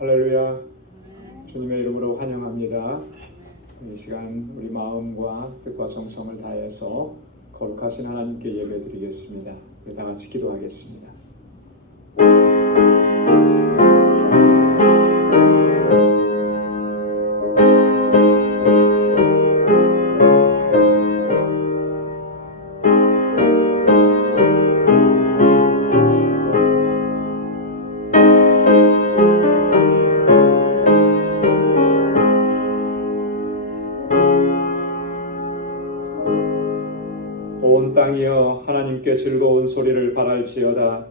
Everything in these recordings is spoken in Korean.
할렐루야. 주님의 이름으로 환영합니다. 이 시간 우리 마음과 뜻과 정성을 다해서 거룩하신 하나님께 예배드리겠습니다. 우리 다 같이 기도하겠습니다. 온 땅이여 하나님께 즐거운 소리를 발할지어다.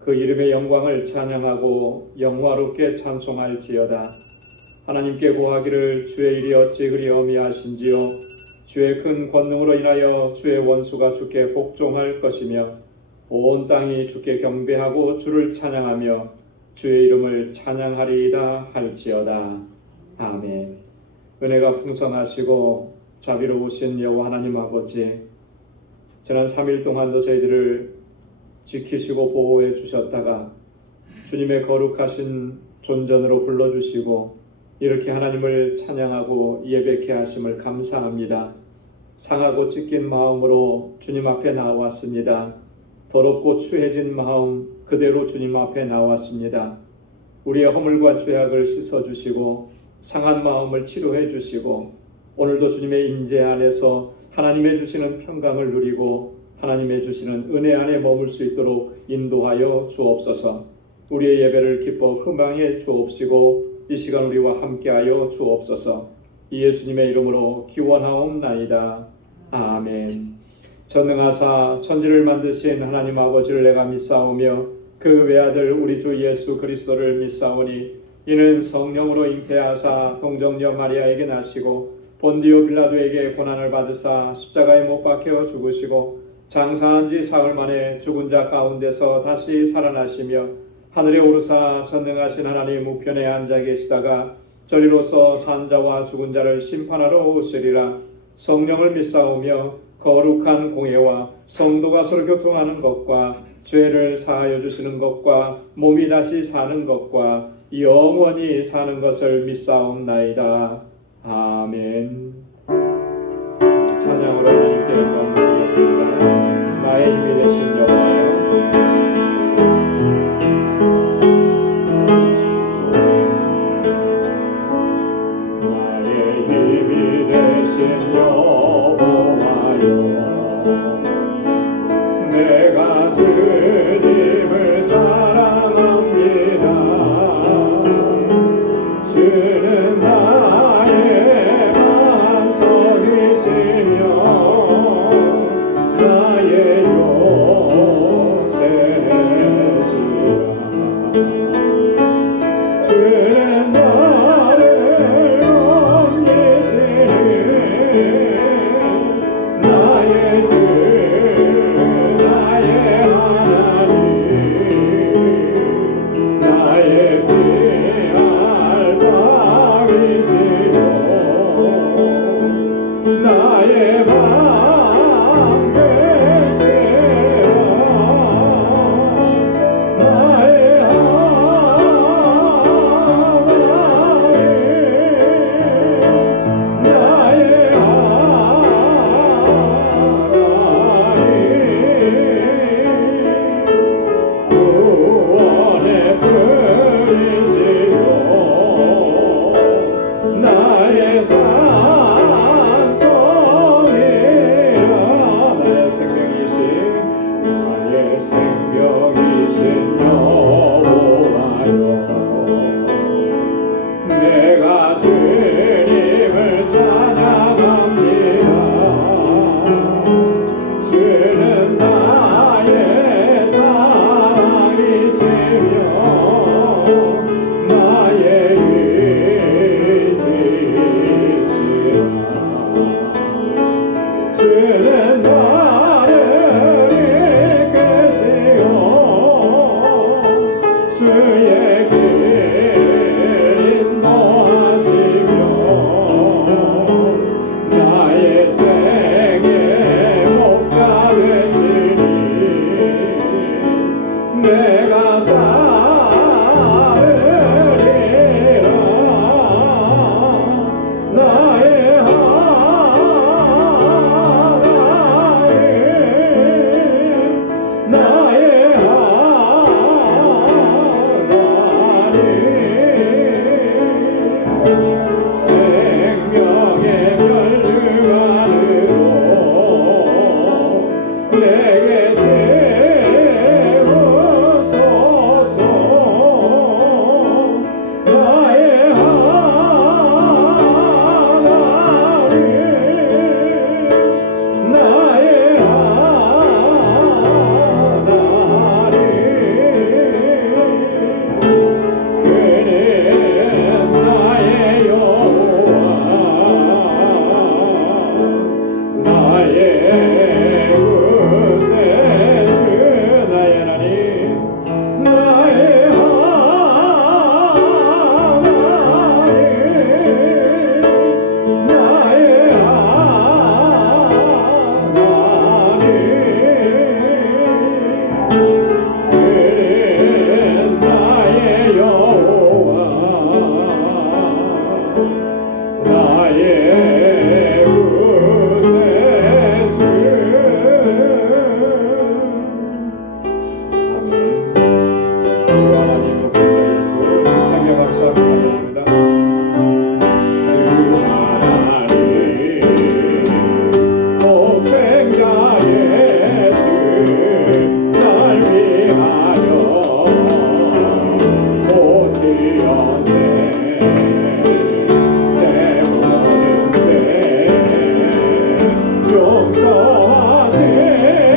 그 이름의 영광을 찬양하고 영화롭게 찬송할지어다. 하나님께 고하기를 주의 일이 어찌 그리 어미하신지요. 주의 큰 권능으로 인하여 주의 원수가 주께 복종할 것이며 온 땅이 주께 경배하고 주를 찬양하며 주의 이름을 찬양하리이다 할지어다. 아멘. 은혜가 풍성하시고 자비로우신 여호와 하나님 아버지, 지난 3일 동안도 저희들을 지키시고 보호해 주셨다가 주님의 거룩하신 존전으로 불러주시고 이렇게 하나님을 찬양하고 예배케 하심을 감사합니다. 상하고 찢긴 마음으로 주님 앞에 나왔습니다. 더럽고 추해진 마음 그대로 주님 앞에 나왔습니다. 우리의 허물과 죄악을 씻어주시고 상한 마음을 치료해 주시고 오늘도 주님의 임재 안에서 하나님의 주시는 평강을 누리고 하나님의 주시는 은혜 안에 머물 수 있도록 인도하여 주옵소서. 우리의 예배를 기뻐 흠망해 주옵시고 이 시간 우리와 함께하여 주옵소서. 이 예수님의 이름으로 기원하옵나이다. 아멘. 전능하사 천지를 만드신 하나님 아버지를 내가 믿사오며 그 외아들 우리 주 예수 그리스도를 믿사오니 이는 성령으로 잉태하사 동정녀 마리아에게 나시고 본디오 빌라도에게 고난을 받으사 십자가에 못 박혀 죽으시고 장사한 지 사흘 만에 죽은 자 가운데서 다시 살아나시며 하늘에 오르사 전능하신 하나님 우편에 앉아 계시다가 저리로서 산 자와 죽은 자를 심판하러 오시리라. 성령을 믿사오며 거룩한 공예와 성도가 서로 교통하는 것과 죄를 사하여 주시는 것과 몸이 다시 사는 것과 영원히 사는 것을 믿사옵나이다. 아멘. 찬양으로 하나님께 영광 드리겠습니다. 나의 힘이 되신 여호와여. 나의 힘이 되신 여호와여. 내가 주님을 사랑합니다. 주는 나의 반석이시며 나의 요새시라. 주는 나를 넘기시니 나의 주 나의 하나님 나의 피할 바위시며 나의 밤 되시라. 나의 하나님 나의 하나님 구원의 분이시여 나의 산성이라. 나의 생명이신 나의 생명이신 여호와여. 내가 주님을 찬양합니다. 주는 나의 사랑이시며 나의 의지시라. 주는 나를 이끄시어 주의 길 인도하시며 나의 생의 목자 되시니 내가 따르리. 나의 구세주 나의 하나님 나의 하나님 나의 하나님 그는 나의 여호와 나의 구세주 아멘. 주 하나님 독생자 예수 찬양 박수하며 하겠습니다. 주 하나님 독생자 예수 날 위하여 오시었네 내 모든 죄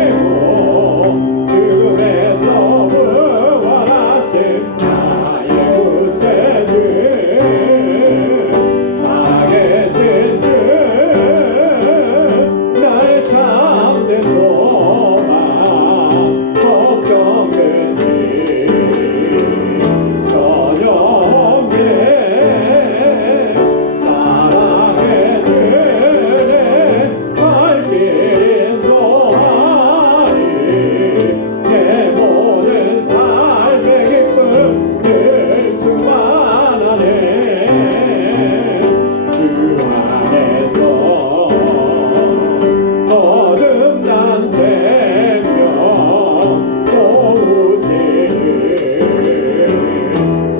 용서하시고 죽음에서 부활하신 나의 구세주 살아계신 주 나의 참된 소망 걱정 근심 전혀 없네 사랑의 주내 발길 인도하니 내 모든 삶의 기쁨 늘 충만하네 주 안에서 거듭난 생명 또 우시는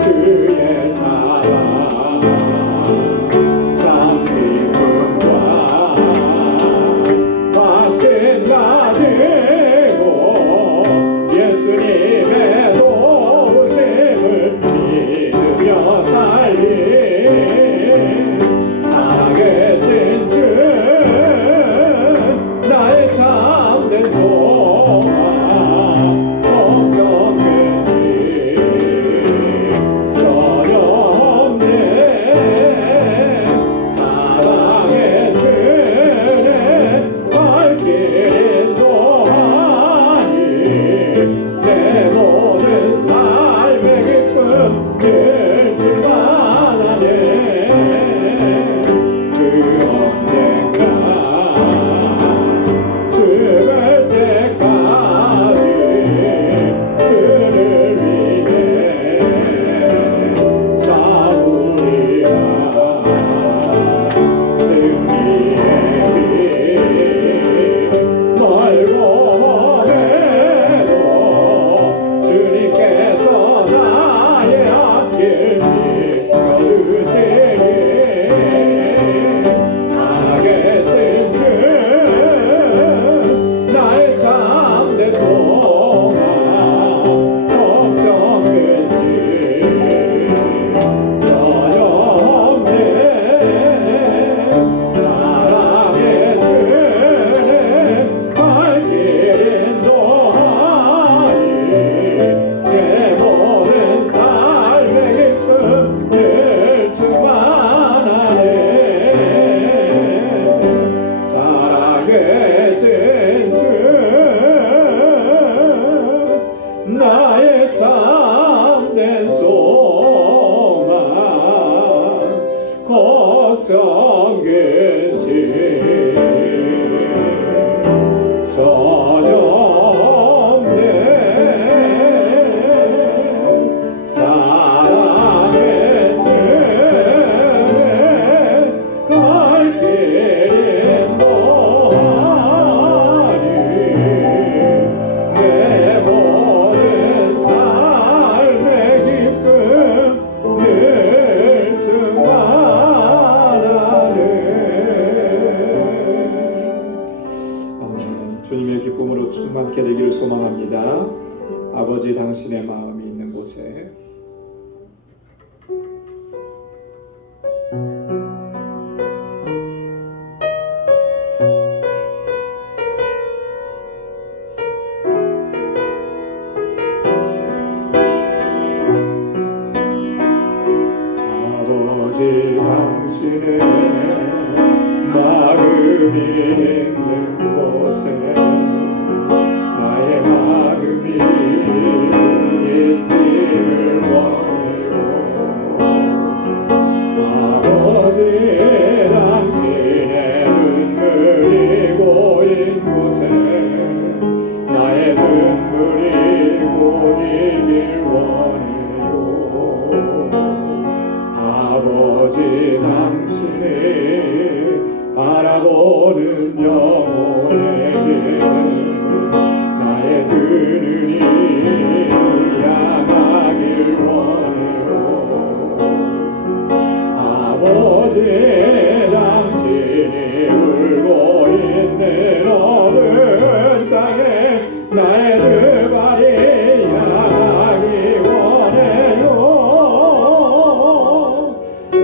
주의 사랑 참 기쁨과 확신 가지고 예수님의 도우심을 믿으며 살리 살아계신 주 나의 참된 소망 걱정 근심 전혀 없네 사랑의 주내 발길 인도하니 내 모든 삶의 기쁨 늘 충만하네 그 언젠가 죽을 때까지 그를 위해 싸우리라 승리의 길 멀고 먼해도 주님께서 나의 앞길 비켜주시니 살아계신 주 나의 참된 소망 걱정 근심 전혀 없네 사랑의 주내 발길 인도하니 내 모든 삶의 기쁨 늘 충만하네 살아계신 주 나의 참된 소망 걱정 근심 전혀 없네 사랑의 주내 갈길 인도하니 내 모든 삶의 기쁨 늘 충만하네 주님의 기쁨으로 충만케 되기를 소망합니다. 아버지 당신의 마음이 있는 곳에 아버지 당신의 마음이 있는 곳에 나의 마음이 있기를 원해요. 아버지 당신의 눈물이 고인 곳에 나의 눈물이 고이길 원해요. 아버지 당신이 바라보는 영혼에게 나의 두 눈이 향하길 원해요. 아버지 당신이 울고 있는 어두운 땅에 나의 두 발이 향하기 원해요.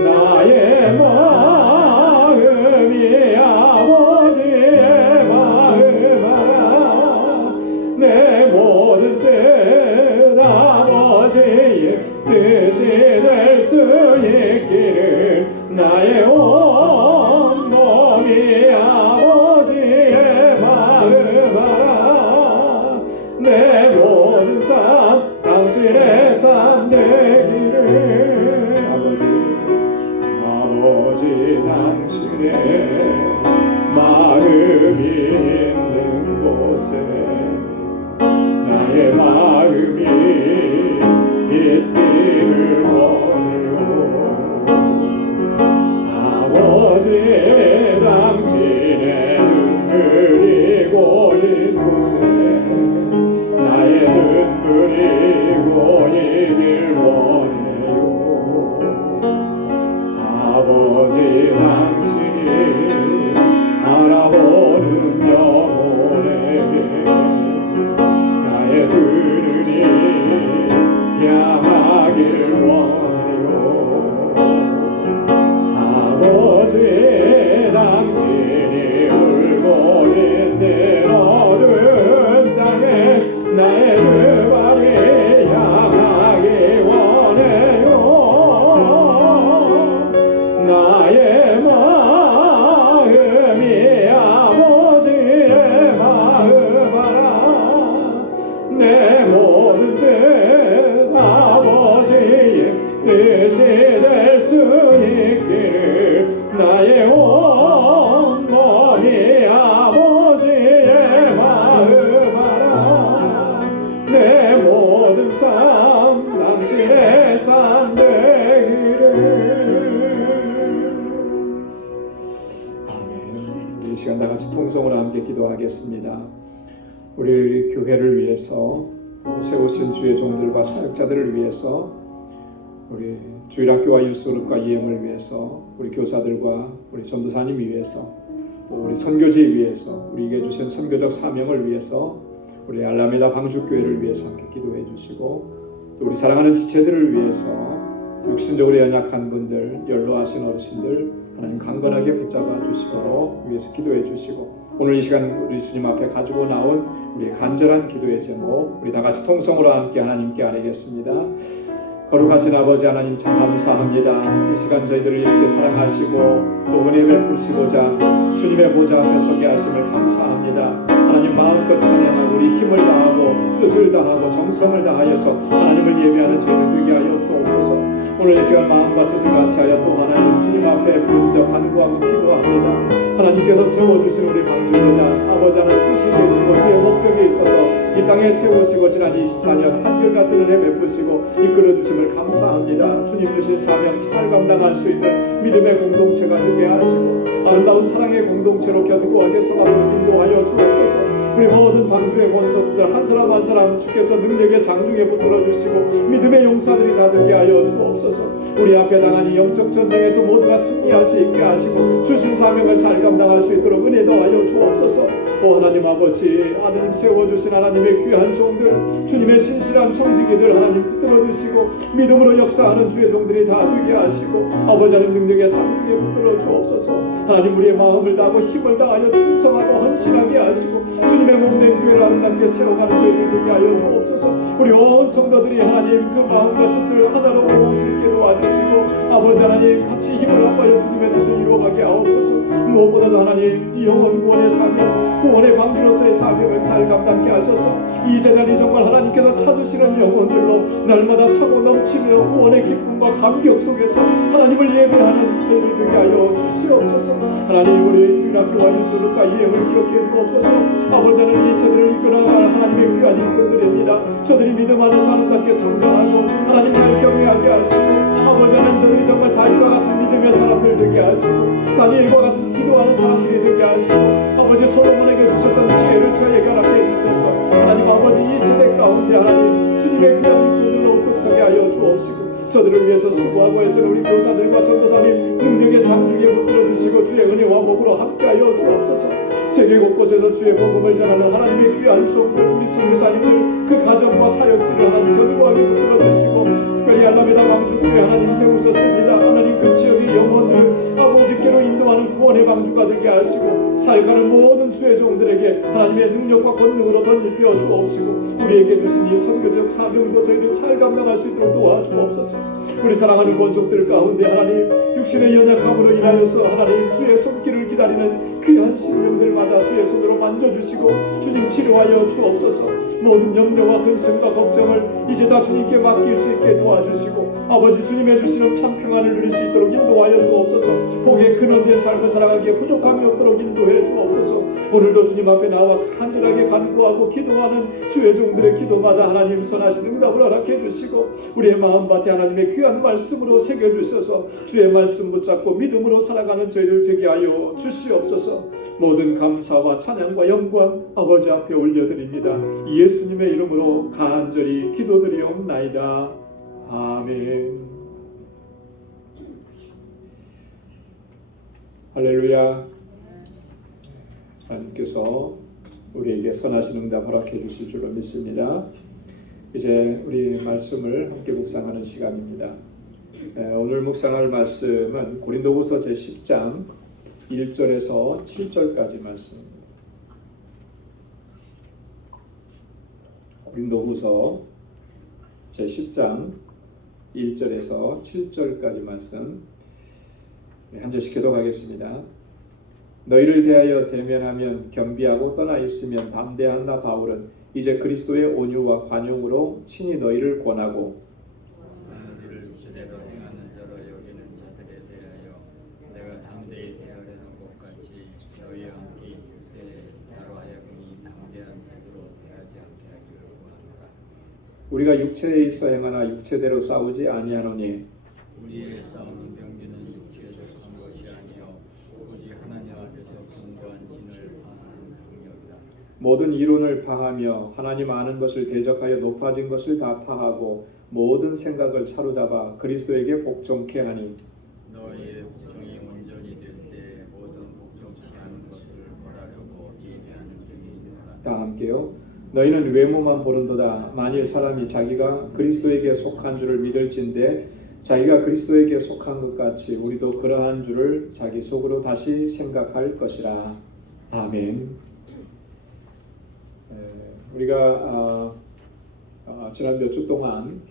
나의 마음이 아버지의 마음 알아. 내 모든 뜻 아버지의 뜻이 될 수 있기를 나의 온 몸이 아버지의 마음 알아. 내 모든 삶 당신의 삶 되기를. 아버지 당신의 마음이 있는 곳에 나의 마음이 있기를 원해요. 아버지 당신의 눈물이 고인 곳에 나의 눈물이 고이길 원해요. 아버지 당신이 바라보는 영혼에게 나의 두 눈이 향하길 원해요. 아버지 당신이 울고 있는 어두운 땅에 나의 두 발이 향하기 원해요. 나의 마음이 아버지의 마음 알아. 내 모든 뜻 아버지의 뜻이 될 수 있기를 나의 온 몸이 아버지의 마음 알아. 내 모든 삶 당신의 삶 되기를. 아멘. 이 시간 다 같이 통성으로 함께 기도하겠습니다. 우리 교회를 위해서 또 세우신 주의 종들과 사역자들을 위해서 우리 주일학교와 유스그룹과 이엠을 위해서 우리 교사들과 우리 전도사님 위해서 또 우리 선교지 위해서 우리에게 주신 선교적 사명을 위해서 우리 알라메다 방주교회를 위해서 함께 기도해 주시고 또 우리 사랑하는 지체들을 위해서 육신적으로 연약한 분들 연로하신 어르신들 하나님 강건하게 붙잡아 주시도록 위해서 기도해 주시고 오늘 이 시간 우리 주님 앞에 가지고 나온 우리 간절한 기도의 제목 우리 다 같이 통성으로 함께 하나님께 아뢰겠습니다. 거룩하신 아버지 하나님 참 감사합니다. 이 시간 저희들을 이렇게 사랑하시고 또 은혜 베푸시고자 주님의 보좌 앞에 서게 하심을 감사합니다. 하나님 마음껏 찬양하고 우리 힘을 다하고 뜻을 다하고 정성을 다하여서 하나님을 예배하는 저희들 되게 하여 주옵소서. 오늘 이 시간 마음과 뜻을 같이하여 또 하나님 주님 앞에 부르짖어 간구하고 기도합니다. 하나님께서 세워주신 우리 방주교단 아버지 하나님 뜻이 되시고 주의 목적에 있어서 이 땅에 세우시고 지난 24년 한결같은 은혜 베푸시고 이끌어주심을 감사합니다. 주님 주신 사명 잘 감당할 수 있는 믿음의 공동체가 되게 하시고 아름다운 사랑의 공동체로 견고하게 서가도록 인도하여 주옵소서. 우리 모든 방주의 권속들 한 사람 한 사람 주께서 능력의 장중에 붙들어 주시고 믿음의 용사들이 다 되게 하여 주옵소서. 우리 앞에 당한 이 영적 전쟁에서 모두가 승리할 수 있게 하시고 주신 사명을 잘 감당할 수 있도록 은혜 더하여 주옵소서. 오 하나님 아버지 하나님 세워주신 하나님의 귀한 종들 주님의 신실한 청지기들 하나님 붙들어 주시고 믿음으로 역사하는 주의 종들이 다 되게 하시고 아버지 하나님 능력의 장중에 붙들어 주옵소서. 하나님 우리의 마음을 다하고 힘을 다하여 충성하고 헌신하게 하시고 주님의 몸된 교회를 아름답게 세워가는 저희들 되게 하여 주옵소서. 우리 온 성도들이 하나님 그 마음과 뜻을 하나로 모을 수 있게 도와주시고 아버지 하나님 같이 힘을 합하여 주님의 뜻을 이루어가게 하옵소서. 무엇보다도 하나님 이 영원 구원의 사명 구원의 방주로서의 사명을 잘 감당케 하셔서 이 재단이 정말 하나님께서 찾으시는 영혼들로 날마다 차고 넘치며 구원의 기쁨과 감격 속에서 하나님을 예배하는 저희들 되게 하여 주시옵소서. 하나님, 우리 주일학교와 유수룩과 예음을 기억해 주옵소서. 아버지는 이 세대를 이끌어갈 하나님의 귀한 일꾼들입니다. 저들이 믿음 안에서 아름답게 성장하고 하나님 잘 경외하게 하시고, 아버지는 저들이 정말 다윗과 같은 믿음의 사람들 되게 하시고, 다니엘과 같은 기도하는 사람들이 되게 하시고, 아버지 솔로몬에게 주셨던 지혜를 저에게 허락해 주셔서 하나님 아버지 이 세대 가운데 하나님 주님의 귀한 일꾼들로 옥독서게 하여 주옵시고, 저들을 위해서 수고하고 애쓰는 우리 교사들과 전도사님 능력의 장중에 붙들어 주시고 주의 은혜와 복으로 함께하여 주옵소서. 세계 곳곳에서 주의 복음을 전하는 하나님의 귀한 종들 우리 선교사님을 그 가정과 사역지를 하나님 견고하게 붙들어 주시고, 특별히 알라메다 방주교회 하나님 세우셨습니다. 하나님 그 지역의 영혼들 아버지께로 인도하는 구원의 방주가 되게 하시고, 살가는 모든 주의 종들에게 하나님의 능력과 권능으로 덧입혀 주옵시고, 우리에게 주신 이 선교적 사명도 저희들 잘 감당할 수 있도록 도와주옵소서. 우리 사랑하는 권속들 가운데 하나님 육신의 연약함으로 인하여서 하나님 주의 손길을 기다리는 귀한 심령들마다 주의 손으로 만져주시고 주님 치료하여 주옵소서. 모든 염려와 근심과 걱정을 이제 다 주님께 맡길 수 있게 도와주시고, 아버지 주님의 주시는 참 평안을 누릴 수 있도록 인도하여 주옵소서. 복의 근원된 삶을 살아가기에 부족함이 없도록 인도해 주옵소서. 오늘도 주님 앞에 나와 간절하게 간구하고 기도하는 주의 종들의 기도마다 하나님 선하신 응답을 허락해 주시고, 우리의 마음밭에 하나님의 귀한 말씀으로 새겨주셔서 주의 말씀 붙잡고 믿음으로 살아가는 저희들 되게 하여 주시옵소서. 모든 감사와 찬양과 영광 아버지 앞에 올려드립니다. 예수님의 이름으로 간절히 기도드리옵나이다. 아멘. 할렐루야. 하나님께서 우리에게 선하신 응답 허락해 주실 줄로 믿습니다. 이제 우리 말씀을 함께 묵상하는 시간입니다. 오늘 묵상할 말씀은 고린도후서 제10장 1절에서 7절까지 말씀입니다. 고린도후서 제10장 1절에서 7절까지 말씀 한 절씩 교독하겠습니다. 너희를 대하여 대면하면 겸비하고 떠나 있으면 담대한 나 바울은 이제 그리스도의 온유와 관용으로 친히 너희를 권하고 우리를 주대로 행하는 자로 여기는 자들에 대하여 내가 담대히 대하려는 것 같이 너희와 함께 있을 때 나로 하여금 담대한 태도로 대하지 않게 하기를 원하노라. 우리가 육체에 있어 행하나 육체대로 싸우지 아니하노니 우리의 싸우는 병기는 육체에서 선 것이 아니요 오직 하나님 앞에서 견고한 진을 파하는 능력이다. 모든 이론을 파하며 하나님 아는 것을 대적하여 높아진 것을 다 파하고 모든 생각을 사로잡아 그리스도에게 복종케 하니 너희의 복종이 온전히 될 때 모든 복종치 않은 것을 벌하려고 예비하는 중이 있노라. 다 함께요. 너희는 외모만 보는도다. 만일 사람이 자기가 그리스도에게 속한 줄을 믿을진대 자기가 그리스도에게 속한 것 같이 우리도 그러한 줄을 자기 속으로 다시 생각할 것이라. 아멘. 우리가 지난 몇 주 동안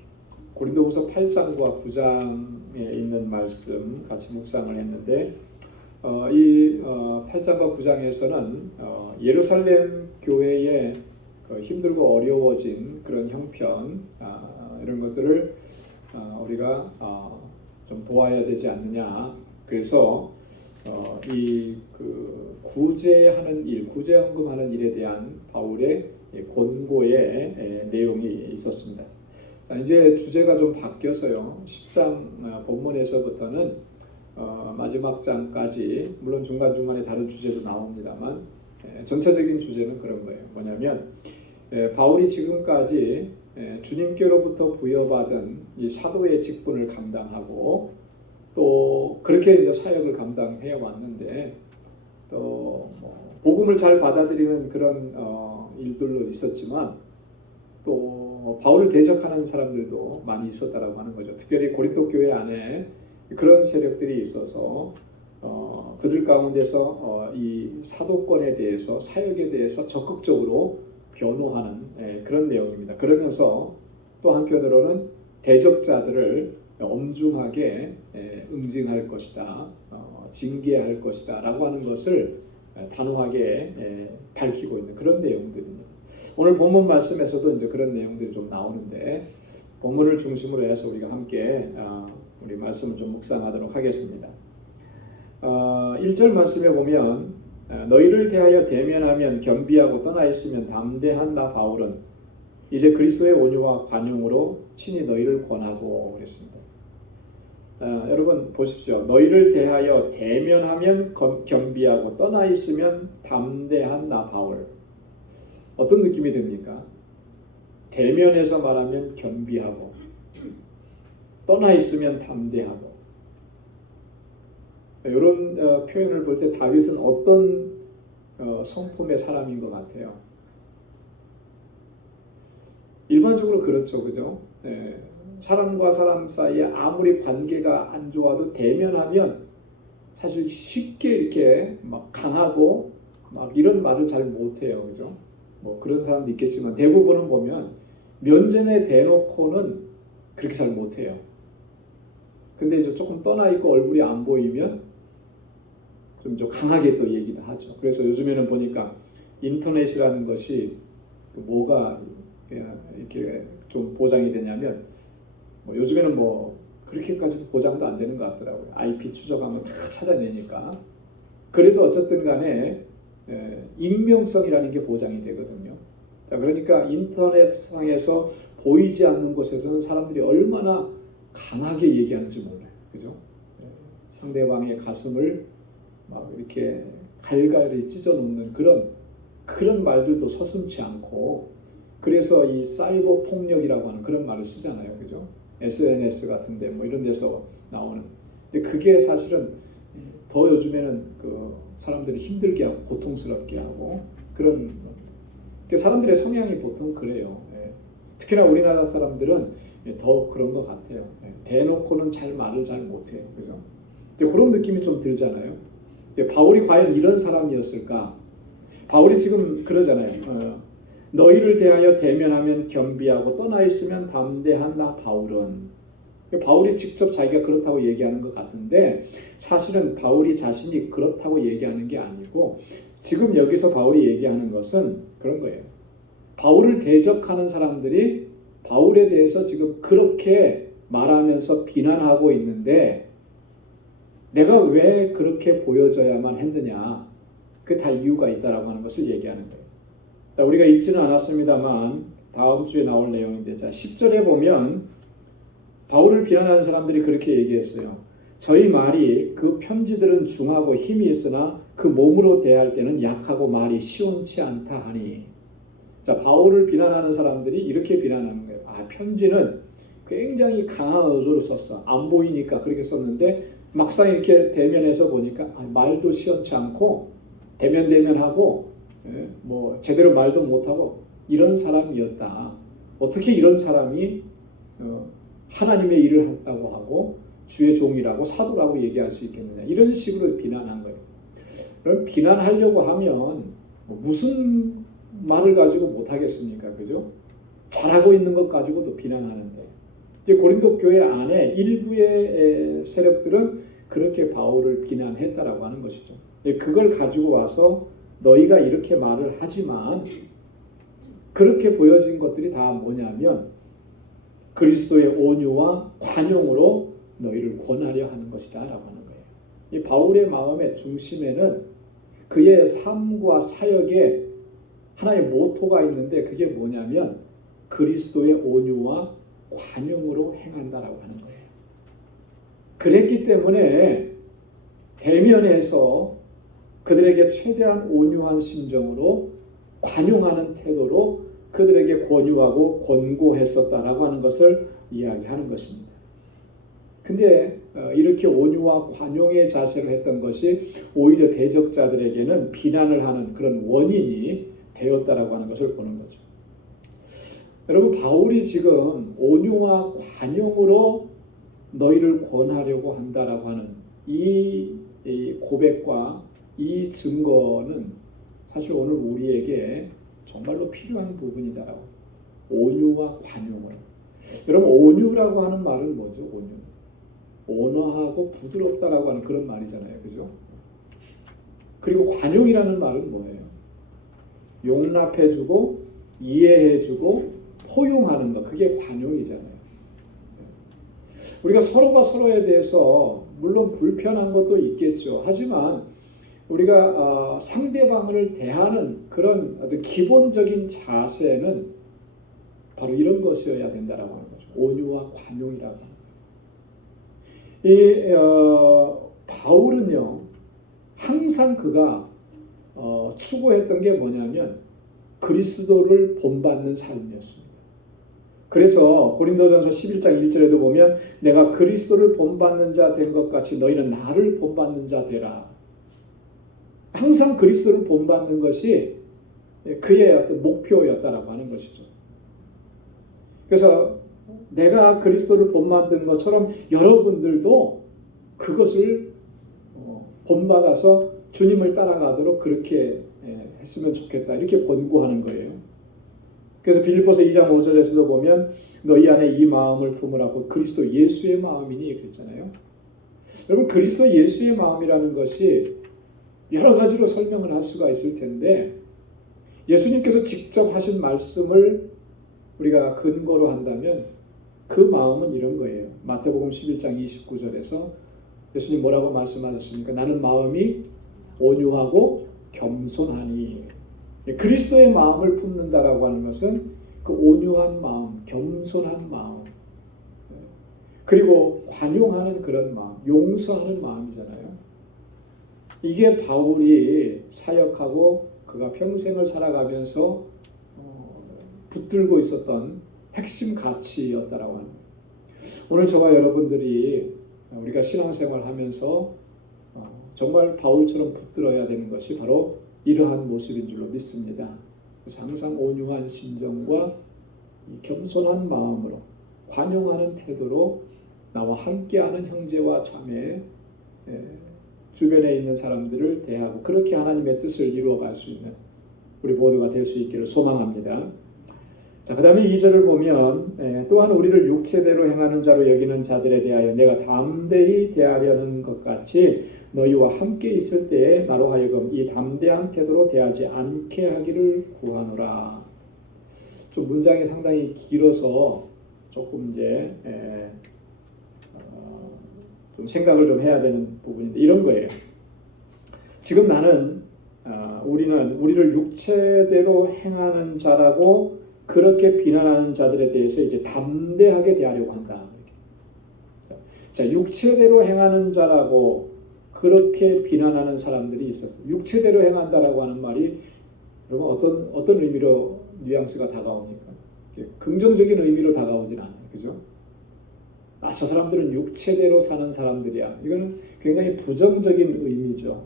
고린도후서 8장과 9장에 있는 말씀 같이 묵상을 했는데 이 8장과 9장에서는 예루살렘 교회의 힘들고 어려워진 그런 형편 이런 것들을 우리가 좀 도와야 되지 않느냐. 그래서 이 구제하는 일, 구제헌금하는 일에 대한 바울의 권고의 내용이 있었습니다. 자, 이제 주제가 좀 바뀌어서요. 10장 본문에서부터는 마지막 장까지 물론 중간중간에 다른 주제도 나옵니다만 전체적인 주제는 그런 거예요. 뭐냐면 바울이 지금까지 주님께로부터 부여받은 이 사도의 직분을 감당하고 또 그렇게 이제 사역을 감당해 왔는데 또 복음을 잘 받아들이는 그런 일들도 있었지만 또 바울을 대적하는 사람들도 많이 있었다라고 하는 거죠. 특별히 고린도 교회 안에 그런 세력들이 있어서 그들 가운데서 이 사도권에 대해서 사역에 대해서 적극적으로 변호하는 그런 내용입니다. 그러면서 또 한편으로는 대적자들을 엄중하게 응징할 것이다, 징계할 것이다 라고 하는 것을 단호하게 밝히고 있는 그런 내용들입니다. 오늘 본문 말씀에서도 이제 그런 내용들이 좀 나오는데 본문을 중심으로 해서 우리가 함께 우리 말씀을 좀 묵상하도록 하겠습니다. 1절 말씀에 보면 너희를 대하여 대면하면 겸비하고 떠나 있으면 담대한 나 바울은 이제 그리스도의 온유와 관용으로 친히 너희를 권하고 그랬습니다. 여러분 보십시오. 너희를 대하여 대면하면 겸비하고 떠나 있으면 담대한 나 바울. 어떤 느낌이 듭니까? 대면에서 말하면 겸비하고 떠나 있으면 담대하고 이런 표현을 볼 때 다윗은 어떤 성품의 사람인 것 같아요? 일반적으로 그렇죠, 그죠? 사람과 사람 사이에 아무리 관계가 안 좋아도 대면하면 사실 쉽게 이렇게 막 강하고 막 이런 말을 잘 못해요, 그죠? 뭐 그런 사람도 있겠지만 대부분은 보면 면전에 대놓고는 그렇게 잘 못해요. 근데 이제 조금 떠나 있고 얼굴이 안 보이면 좀 강하게 또 얘기도 하죠. 그래서 요즘에는 보니까 인터넷이라는 것이 뭐가 이렇게 좀 보장이 되냐면 뭐 요즘에는 뭐 그렇게까지도 보장도 안 되는 것 같더라고요. IP 추적하면 다 찾아내니까. 그래도 어쨌든 간에 익명성이라는 게 보장이 되거든요. 자, 그러니까 인터넷상에서 보이지 않는 곳에서는 사람들이 얼마나 강하게 얘기하는지 몰라요. 그죠? 상대방의 가슴을 막 이렇게 갈갈이 찢어 놓는 그런 말들도 서슴지 않고 그래서 이 사이버 폭력이라고 하는 그런 말을 쓰잖아요. 그죠? SNS 같은데 뭐 이런 데서 나오는. 근데 그게 사실은 더 요즘에는 그 사람들이 힘들게 하고 고통스럽게 하고 그런 사람들의 성향이 보통 그래요. 특히나 우리나라 사람들은 더 그런 것 같아요. 대놓고는 말을 잘 못해요. 그죠? 그런 느낌이 좀 들잖아요. 바울이 과연 이런 사람이었을까? 바울이 지금 그러잖아요. 너희를 대하여 대면하면 겸비하고 떠나 있으면 담대한 나 바울은. 바울이 직접 자기가 그렇다고 얘기하는 것 같은데 사실은 바울이 자신이 그렇다고 얘기하는 게 아니고 지금 여기서 바울이 얘기하는 것은 그런 거예요. 바울을 대적하는 사람들이 바울에 대해서 지금 그렇게 말하면서 비난하고 있는데 내가 왜 그렇게 보여져야만 했느냐? 그 다 이유가 있다라고 하는 것을 얘기하는 거예요. 자, 우리가 읽지는 않았습니다만 다음 주에 나올 내용인데 자, 10절에 보면 바울을 비난하는 사람들이 그렇게 얘기했어요. 저희 말이 그 편지들은 중하고 힘이 있으나 그 몸으로 대할 때는 약하고 말이 시원치 않다 하니. 자, 바울을 비난하는 사람들이 이렇게 비난하는 거예요. 편지는 굉장히 강한 어조로 썼어. 안 보이니까 그렇게 썼는데 막상 이렇게 대면해서 보니까 말도 시원치 않고 대면하고 뭐 제대로 말도 못하고 이런 사람이었다. 어떻게 이런 사람이 하나님의 일을 했다고 하고 주의 종이라고 사도라고 얘기할 수 있겠느냐. 이런 식으로 비난한 거예요. 그럼 비난하려고 하면 무슨 말을 가지고 못하겠습니까? 그죠? 잘하고 있는 것 가지고도 비난하는데 이제 고린도 교회 안에 일부의 세력들은 그렇게 바울을 비난했다라고 하는 것이죠. 그걸 가지고 와서 너희가 이렇게 말을 하지만 그렇게 보여진 것들이 다 뭐냐면 그리스도의 온유와 관용으로 너희를 권하려 하는 것이다 라고 하는 거예요. 이 바울의 마음의 중심에는 그의 삶과 사역에 하나의 모토가 있는데 그게 뭐냐면 그리스도의 온유와 관용으로 행한다라고 하는 거예요. 그랬기 때문에 대면에서 그들에게 최대한 온유한 심정으로 관용하는 태도로 그들에게 권유하고 권고했었다라고 하는 것을 이야기하는 것입니다. 근데 이렇게 온유와 관용의 자세를 했던 것이 오히려 대적자들에게는 비난을 하는 그런 원인이 되었다라고 하는 것을 보는 거죠. 여러분, 바울이 지금 온유와 관용으로 너희를 권하려고 한다라고 하는 이 고백과 이 증거는 사실 오늘 우리에게 정말로 필요한 부분이다라고. 온유와 관용으로. 여러분, 온유라고 하는 말은 뭐죠? 온유. 온화하고 부드럽다라고 하는 그런 말이잖아요. 그죠? 그리고 관용이라는 말은 뭐예요? 용납해주고 이해해주고 포용하는 것, 그게 관용이잖아요. 우리가 서로가 서로에 대해서 물론 불편한 것도 있겠죠. 하지만 우리가 상대방을 대하는 그런 어떤 기본적인 자세는 바로 이런 것이어야 된다라고 하는 거죠. 온유와 관용이라고 하는 거죠. 바울은요, 항상 그가 추구했던 게 뭐냐면 그리스도를 본받는 삶이었습니다. 그래서 고린도전서 11장 1절에도 보면 내가 그리스도를 본받는 자 된 것 같이 너희는 나를 본받는 자 되라. 항상 그리스도를 본받는 것이 그의 어떤 목표였다라고 하는 것이죠. 그래서 내가 그리스도를 본받는 것처럼 여러분들도 그것을 본받아서 주님을 따라가도록 그렇게 했으면 좋겠다, 이렇게 권고하는 거예요. 그래서 빌립보서 2장 5절에서도 보면 너희 안에 이 마음을 품으라고 그리스도 예수의 마음이니 그랬잖아요. 여러분, 그리스도 예수의 마음이라는 것이 여러 가지로 설명을 할 수가 있을 텐데 예수님께서 직접 하신 말씀을 우리가 근거로 한다면 그 마음은 이런 거예요. 마태복음 11장 29절에서 예수님 뭐라고 말씀하셨습니까? 나는 마음이 온유하고 겸손하니. 그리스도의 마음을 품는다라고 하는 것은 그 온유한 마음, 겸손한 마음, 그리고 관용하는 그런 마음, 용서하는 마음이잖아요. 이게 바울이 사역하고 그가 평생을 살아가면서 붙들고 있었던 핵심 가치였다라고 하는 거예요. 오늘 저와 여러분들이 우리가 신앙생활 하면서 정말 바울처럼 붙들어야 되는 것이 바로 이러한 모습인 줄로 믿습니다. 그래서 항상 온유한 심정과 겸손한 마음으로 관용하는 태도로 나와 함께하는 형제와 자매, 주변에 있는 사람들을 대하고 그렇게 하나님의 뜻을 이루어갈 수 있는 우리 모두가 될 수 있기를 소망합니다. 자, 그 다음에 2절을 보면 또한 우리를 육체대로 행하는 자로 여기는 자들에 대하여 내가 담대히 대하려는 것 같이 너희와 함께 있을 때에 나로 하여금 이 담대한 태도로 대하지 않게 하기를 구하노라. 좀 문장이 상당히 길어서 조금 이제 좀 생각을 좀 해야 되는 부분인데 이런 거예요. 지금 나는 우리를 육체대로 행하는 자라고 그렇게 비난하는 자들에 대해서 이제 담대하게 대하려고 한다. 자, 육체대로 행하는 자라고 그렇게 비난하는 사람들이 있었어요. 육체대로 행한다라고 하는 말이 여러분 어떤 의미로 뉘앙스가 다가옵니까? 긍정적인 의미로 다가오진 않아요. 그죠? 저 사람들은 육체대로 사는 사람들이야. 이거는 굉장히 부정적인 의미죠.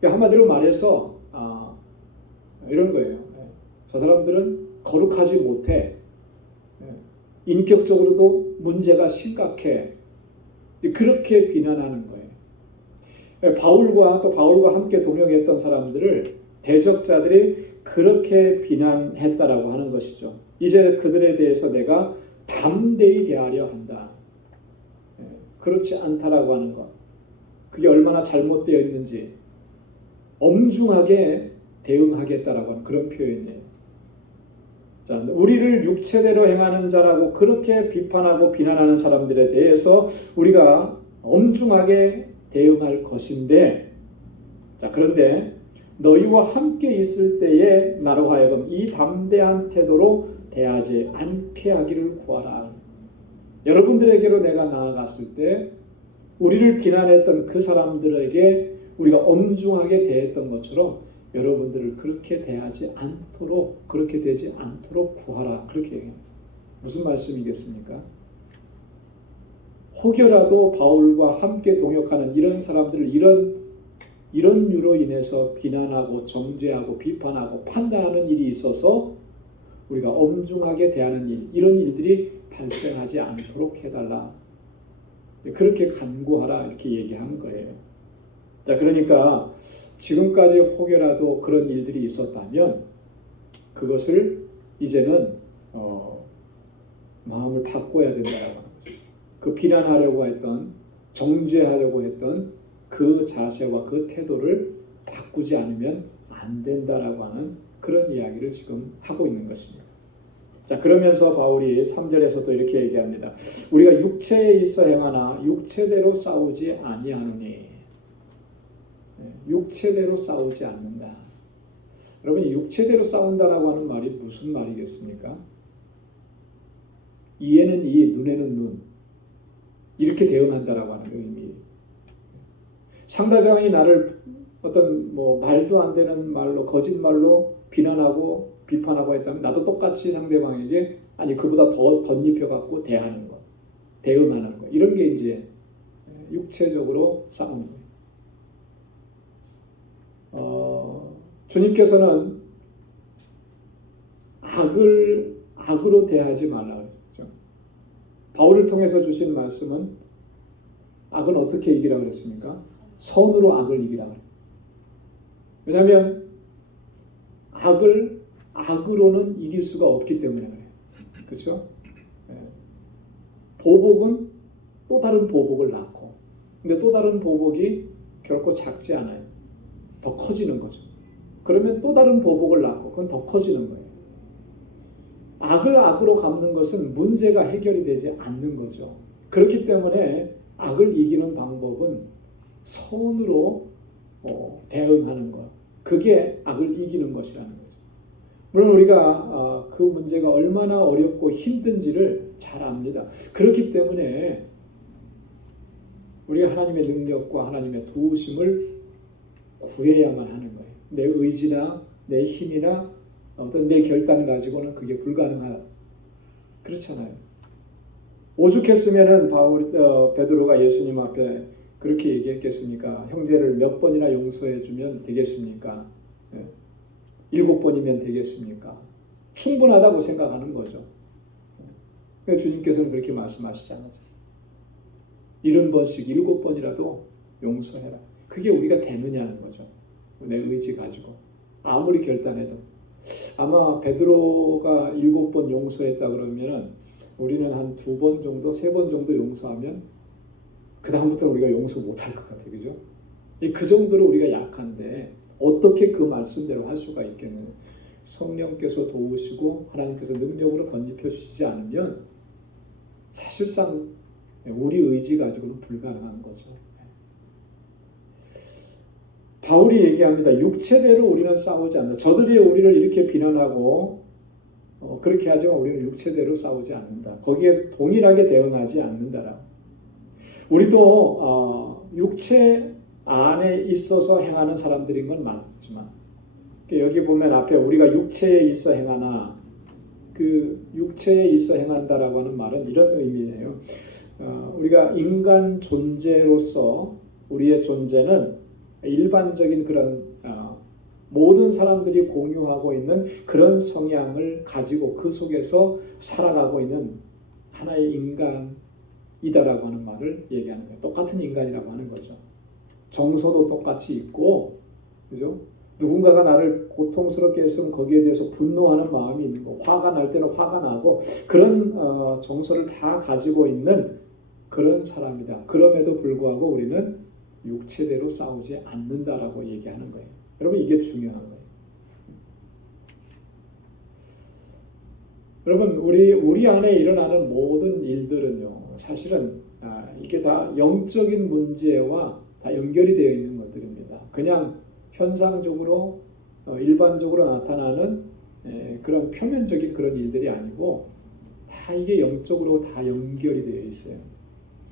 한마디로 말해서 이런 거예요. 저 사람들은 거룩하지 못해. 인격적으로도 문제가 심각해. 그렇게 비난하는 거예요. 바울과 함께 동역했던 사람들을 대적자들이 그렇게 비난했다라고 하는 것이죠. 이제 그들에 대해서 내가 담대히 대하려 한다. 그렇지 않다라고 하는 것. 그게 얼마나 잘못되어 있는지 엄중하게 대응하겠다라고 하는 그런 표현이에요. 자, 우리를 육체대로 행하는 자라고 그렇게 비판하고 비난하는 사람들에 대해서 우리가 엄중하게 대응할 것인데, 자, 그런데 너희와 함께 있을 때에 나로 하여금 이 담대한 태도로 대하지 않게 하기를 구하라. 여러분들에게로 내가 나아갔을 때 우리를 비난했던 그 사람들에게 우리가 엄중하게 대했던 것처럼 여러분들을 그렇게 대하지 않도록, 그렇게 되지 않도록 구하라. 그렇게 얘기해요. 무슨 말씀이겠습니까? 혹여라도 바울과 함께 동역하는 이런 사람들을 이런 이유로 인해서 비난하고 정죄하고 비판하고 판단하는 일이 있어서 우리가 엄중하게 대하는 일, 이런 일들이 발생하지 않도록 해달라. 그렇게 간구하라, 이렇게 얘기하는 거예요. 자, 그러니까 지금까지 혹여라도 그런 일들이 있었다면 그것을 이제는 마음을 바꿔야 된다라고 하는 거죠. 그 비난하려고 했던, 정죄하려고 했던 그 자세와 그 태도를 바꾸지 않으면 안 된다라고 하는 그런 이야기를 지금 하고 있는 것입니다. 자, 그러면서 바울이 3절에서도 이렇게 얘기합니다. 우리가 육체에 있어 행하나 육체대로 싸우지 아니하노니. 육체대로 싸우지 않는다. 여러분, 육체대로 싸운다라고 하는 말이 무슨 말이겠습니까? 이에는 이, 눈에는 눈. 이렇게 대응한다라고 하는 의미. 상대방이 나를 어떤 말도 안 되는 말로, 거짓말로 비난하고 비판하고 했다면 나도 똑같이 상대방에게 그보다 더 덧입혀 갖고 대하는 것, 대응하는 것, 이런 게 이제 육체적으로 싸우는 거예요. 주님께서는 악으로 대하지 말라 그랬죠. 바울을 통해서 주신 말씀은 악은 어떻게 이기라 그랬습니까? 선으로 악을 이기라 그랬어요. 왜냐하면 악으로는 이길 수가 없기 때문에 그래요. 그렇죠? 보복은 또 다른 보복을 낳고, 근데 또 다른 보복이 결코 작지 않아요. 더 커지는 거죠. 그러면 또 다른 보복을 낳고, 그건 더 커지는 거예요. 악을 악으로 갚는 것은 문제가 해결이 되지 않는 거죠. 그렇기 때문에 악을 이기는 방법은 선으로 대응하는 것. 그게 악을 이기는 것이라는 거죠. 물론 우리가 그 문제가 얼마나 어렵고 힘든지를 잘 압니다. 그렇기 때문에 우리가 하나님의 능력과 하나님의 도우심을 구해야만 하는 거예요. 내 의지나 내 힘이나 어떤 내 결단 가지고는 그게 불가능하다. 그렇잖아요. 오죽했으면은 베드로가 예수님 앞에 그렇게 얘기했겠습니까? 형제를 몇 번이나 용서해 주면 되겠습니까? 7번이면 되겠습니까? 충분하다고 생각하는 거죠. 주님께서는 그렇게 말씀하시잖아요. 70번씩 7번이라도 용서해라. 그게 우리가 되느냐는 거죠. 내 의지 가지고. 아무리 결단해도. 아마 베드로가 7번 용서했다 그러면 우리는 한 2번 정도, 3번 정도 용서하면 그 다음부터는 우리가 용서 못할 것 같아요. 그죠? 그 정도로 우리가 약한데 어떻게 그 말씀대로 할 수가 있겠느냐. 성령께서 도우시고 하나님께서 능력으로 덧입혀 주시지 않으면 사실상 우리 의지 가지고는 불가능한 거죠. 바울이 얘기합니다. 육체대로 우리는 싸우지 않는다. 저들이 우리를 이렇게 비난하고 그렇게 하지만 우리는 육체대로 싸우지 않는다. 거기에 동일하게 대응하지 않는다라. 우리도 육체 안에 있어서 행하는 사람들인 건 맞지만 여기 보면 앞에 우리가 육체에 있어 행하나 그 육체에 있어 행한다라고 하는 말은 이런 의미예요. 우리가 인간 존재로서 우리의 존재는 일반적인 그런 모든 사람들이 공유하고 있는 그런 성향을 가지고 그 속에서 살아가고 있는 하나의 인간이다라고 하는 말을 얘기하는 거예요. 똑같은 인간이라고 하는 거죠. 정서도 똑같이 있고, 그죠? 누군가가 나를 고통스럽게 했으면 거기에 대해서 분노하는 마음이 있는 거, 화가 날 때는 화가 나고 그런 정서를 다 가지고 있는 그런 사람이다. 그럼에도 불구하고 우리는 육체대로 싸우지 않는다라고 얘기하는 거예요. 여러분 이게 중요한 거예요. 여러분 우리 안에 일어나는 모든 일들은요, 사실은 이게 다 영적인 문제와 다 연결이 되어 있는 것들입니다. 그냥 현상적으로 일반적으로 나타나는 그런 표면적인 그런 일들이 아니고 다 이게 영적으로 다 연결이 되어 있어요.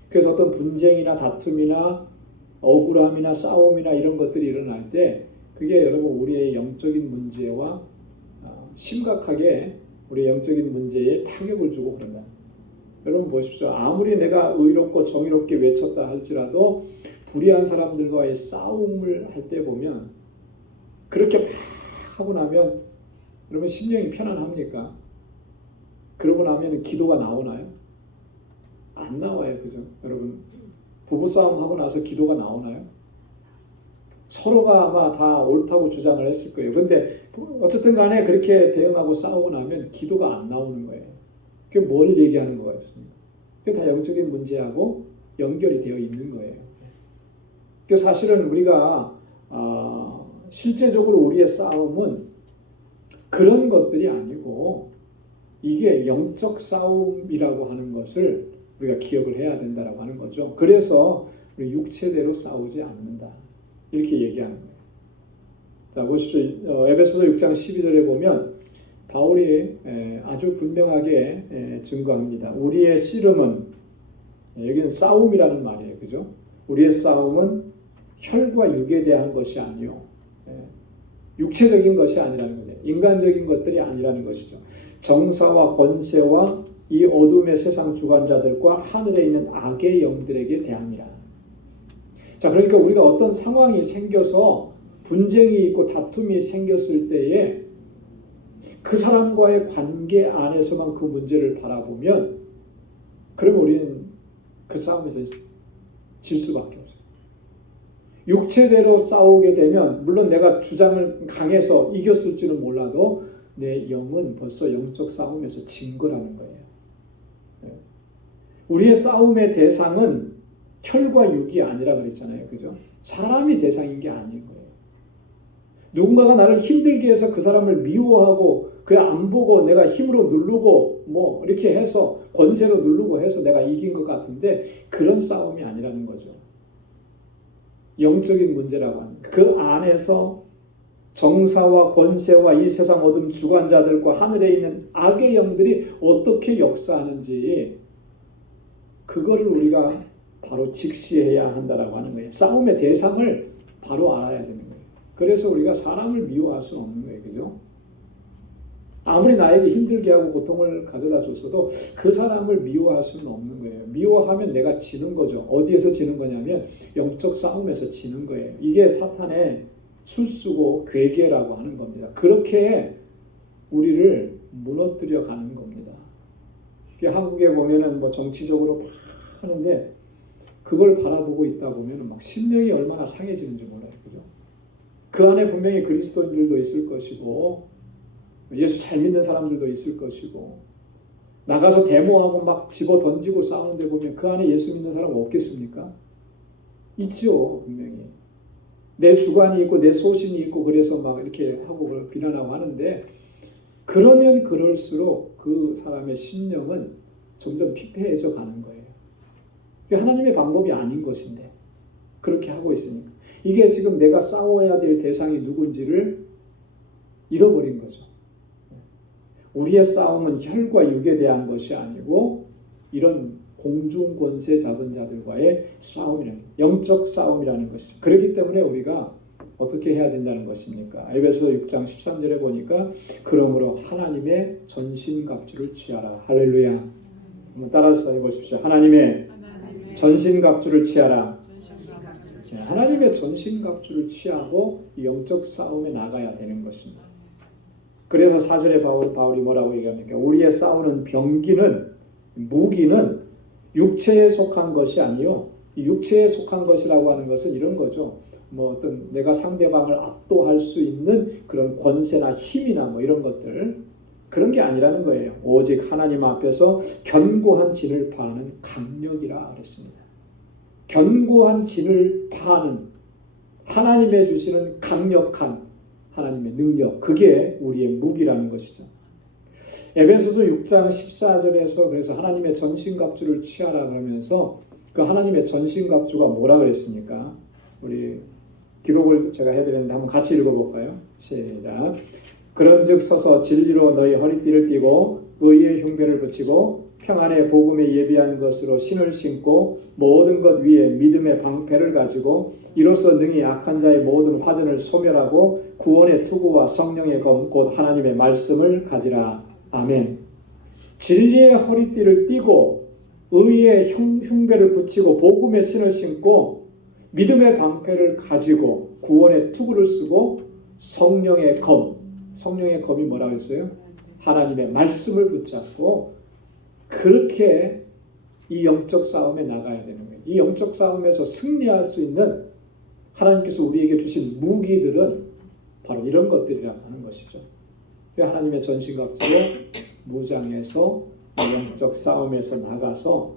그래서 어떤 분쟁이나 다툼이나 억울함이나 싸움이나 이런 것들이 일어날 때 그게 여러분 우리의 영적인 문제와 심각하게 우리의 영적인 문제에 타격을 주고 그런다. 여러분 보십시오. 아무리 내가 의롭고 정의롭게 외쳤다 할지라도 불의한 사람들과의 싸움을 할 때 보면 그렇게 막 하고 나면 여러분 심령이 편안합니까? 그러고 나면 기도가 나오나요? 안 나와요. 그죠? 여러분 부부싸움 하고 나서 기도가 나오나요? 서로가 아마 다 옳다고 주장을 했을 거예요. 근데 어쨌든 간에 그렇게 대응하고 싸우고 나면 기도가 안 나오는 거예요. 그게 뭘 얘기하는 것 같습니까? 그게 다 영적인 문제하고 연결이 되어 있는 거예요. 사실은 우리가 실제적으로 우리의 싸움은 그런 것들이 아니고 이게 영적 싸움이라고 하는 것을 우리가 기억을 해야 된다라고 하는 거죠. 그래서 우리 육체대로 싸우지 않는다. 이렇게 얘기하는 거예요. 자, 보십시오. 에베소서 6장 12절에 보면 바울이 아주 분명하게 증거합니다. 우리의 씨름은, 여기는 싸움이라는 말이에요. 그죠? 우리의 싸움은 혈과 육에 대한 것이 아니요. 육체적인 것이 아니라는 거죠. 인간적인 것들이 아니라는 것이죠. 정사와 권세와 이 어둠의 세상 주관자들과 하늘에 있는 악의 영들에게 대함이라. 자, 그러니까 우리가 어떤 상황이 생겨서 분쟁이 있고 다툼이 생겼을 때에 그 사람과의 관계 안에서만 그 문제를 바라보면 그러면 우리는 그 싸움에서 질 수밖에 없어요. 육체대로 싸우게 되면 물론 내가 주장을 강해서 이겼을지는 몰라도 내 영은 벌써 영적 싸움에서 진 거라는 거예요. 우리의 싸움의 대상은 혈과 육이 아니라 그랬잖아요. 그죠? 사람이 대상인 게 아닌 거예요. 누군가가 나를 힘들게 해서 그 사람을 미워하고 그냥 안 보고 내가 힘으로 누르고 뭐 이렇게 해서 권세로 누르고 해서 내가 이긴 것 같은데 그런 싸움이 아니라는 거죠. 영적인 문제라고 하는 그 안에서 정사와 권세와 이 세상 어둠 주관자들과 하늘에 있는 악의 영들이 어떻게 역사하는지 그거를 우리가 바로 직시해야 한다라고 하는 거예요. 싸움의 대상을 바로 알아야 되는 거예요. 그래서 우리가 사람을 미워할 수는 없는 거예요. 그죠? 아무리 나에게 힘들게 하고 고통을 가져다 줬어도 그 사람을 미워할 수는 없는 거예요. 미워하면 내가 지는 거죠. 어디에서 지는 거냐면 영적 싸움에서 지는 거예요. 이게 사탄의 술수고 괴계라고 하는 겁니다. 그렇게 우리를 무너뜨려 가는 겁니다. 한국에 보면은 뭐 정치적으로 막 하는데 그걸 바라보고 있다 보면은 막 심령이 얼마나 상해지는지 몰라요. 그죠? 그 안에 분명히 그리스도인들도 있을 것이고 예수 잘 믿는 사람들도 있을 것이고 나가서 데모하고 막 집어 던지고 싸우는데 보면 그 안에 예수 믿는 사람 없겠습니까? 있죠. 분명히. 내 주관이 있고 내 소신이 있고 그래서 막 이렇게 하고 비난하고 하는데 그러면 그럴수록 그 사람의 심령은 점점 피폐해져 가는 거예요. 그게 하나님의 방법이 아닌 것인데 그렇게 하고 있으니까 이게 지금 내가 싸워야 될 대상이 누군지를 잃어버린 거죠. 우리의 싸움은 혈과 육에 대한 것이 아니고 이런 공중 권세 잡은 자들과의 싸움이라는 영적 싸움이라는 것이죠. 그렇기 때문에 우리가 어떻게 해야 된다는 것입니까? 에베소 6장 13절에 보니까 그러므로 하나님의 전신갑주를 취하라. 할렐루야. 한번 따라서 해보십시오. 하나님의 전신갑주를 취하라. 하나님의 전신갑주를 취하고 영적 싸움에 나가야 되는 것입니다. 그래서 4절에 바울이 뭐라고 얘기합니까? 우리의 싸우는 병기는 무기는 육체에 속한 것이 아니요. 육체에 속한 것이라고 하는 것은 이런 거죠. 뭐 어떤 내가 상대방을 압도할 수 있는 그런 권세나 힘이나 뭐 이런 것들 그런 게 아니라는 거예요. 오직 하나님 앞에서 견고한 진을 파하는 강력이라 그랬습니다. 견고한 진을 파하는 하나님의 주시는 강력한 하나님의 능력, 그게 우리의 무기라는 것이죠. 에베소서 6장 14절에서 그래서 하나님의 전신갑주를 취하라 그러면서 그 하나님의 전신갑주가 뭐라 그랬습니까? 우리 기록을 제가 해드렸는데 한번 같이 읽어볼까요? 시작. 그런즉 서서 진리로 너희 허리띠를 띠고 의의 흉배를 붙이고 평안의 복음에 예비한 것으로 신을 신고 모든 것 위에 믿음의 방패를 가지고 이로써 능히 악한 자의 모든 화전을 소멸하고 구원의 투구와 성령의 검 곧 하나님의 말씀을 가지라. 아멘. 진리의 허리띠를 띠고 의의 흉배를 붙이고 복음의 신을 신고 믿음의 방패를 가지고 구원의 투구를 쓰고 성령의 검, 성령의 검이 뭐라고 했어요? 하나님의 말씀을 붙잡고 그렇게 이 영적 싸움에 나가야 되는 거예요. 이 영적 싸움에서 승리할 수 있는 하나님께서 우리에게 주신 무기들은 바로 이런 것들이라고 하는 것이죠. 하나님의 전신갑주로 무장해서 영적 싸움에서 나가서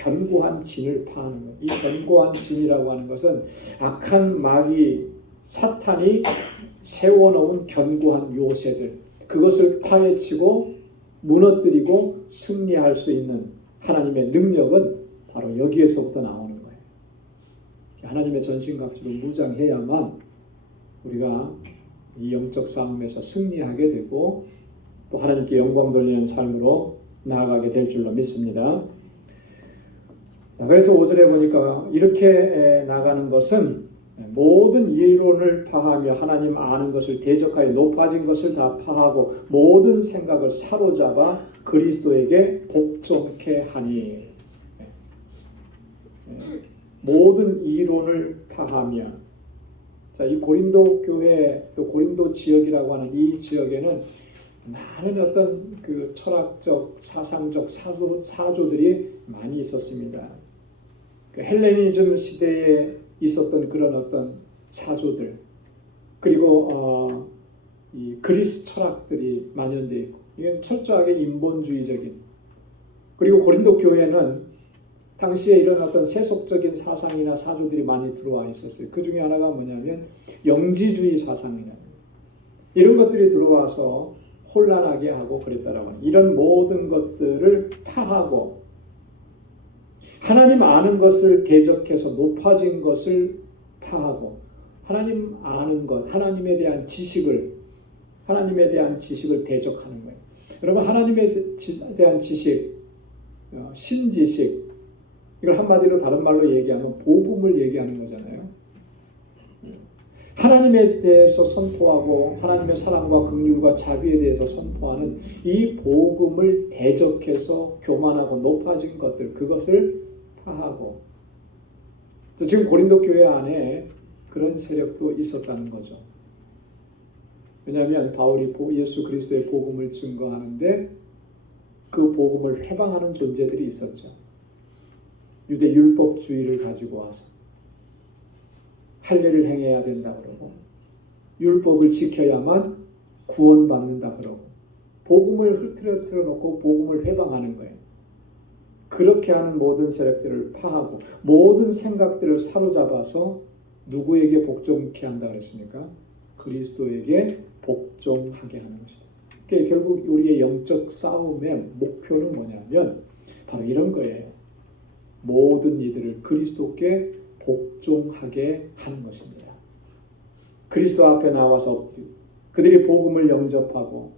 견고한 진을 파하는 거예요. 이 견고한 진이라고 하는 것은 악한 마귀 사탄이 세워놓은 견고한 요새들, 그것을 파헤치고 무너뜨리고 승리할 수 있는 하나님의 능력은 바로 여기에서부터 나오는 거예요. 하나님의 전신갑주로 무장해야만 우리가 이 영적 싸움에서 승리하게 되고 또 하나님께 영광 돌리는 삶으로 나아가게 될 줄로 믿습니다. 자, 그래서 5절에 보니까 이렇게 나가는 것은 모든 이론을 파하며 하나님 아는 것을 대적하여 높아진 것을 다 파하고 모든 생각을 사로잡아 그리스도에게 복종케 하니. 모든 이론을 파하며, 자, 이 고린도 교회 또 고린도 지역이라고 하는 이 지역에는 많은 어떤 그 철학적 사상적 사조들이 많이 있었습니다. 그 헬레니즘 시대에 있었던 그런 어떤 사조들, 그리고 이 그리스 철학들이 만연되어 있고, 이건 철저하게 인본주의적인, 그리고 고린도 교회는 당시에 이런 어떤 세속적인 사상이나 사조들이 많이 들어와 있었어요. 그 중에 하나가 뭐냐면 영지주의 사상이냐, 이런 것들이 들어와서 혼란하게 하고 그랬다라고 하는, 이런 모든 것들을 파하고 하나님 아는 것을 대적해서 높아진 것을 파하고 하나님 아는 것, 하나님에 대한 지식을 대적하는 거예요. 여러분, 하나님에 대한 지식, 신지식, 이걸 한마디로 다른 말로 얘기하면 복음을 얘기하는 거잖아요. 하나님에 대해서 선포하고 하나님의 사랑과 긍휼과 자비에 대해서 선포하는 이 복음을 대적해서 교만하고 높아진 것들, 그것을 파하고, 지금 고린도 교회 안에 그런 세력도 있었다는 거죠. 왜냐하면 바울이 예수 그리스도의 복음을 증거하는데 그 복음을 회방하는 존재들이 있었죠. 유대 율법주의를 가지고 와서 할례를 행해야 된다 그러고 율법을 지켜야만 구원받는다 그러고 복음을 흐트러뜨려 놓고 복음을 회방하는 거예요. 그렇게 하는 모든 세력들을 파하고 모든 생각들을 사로잡아서 누구에게 복종케 한다 그랬습니까? 그리스도에게 복종하게 하는 것이다. 그러니까 결국 우리의 영적 싸움의 목표는 뭐냐면 바로 이런 거예요. 모든 이들을 그리스도께 복종하게 하는 것입니다. 그리스도 앞에 나와서 그들이 복음을 영접하고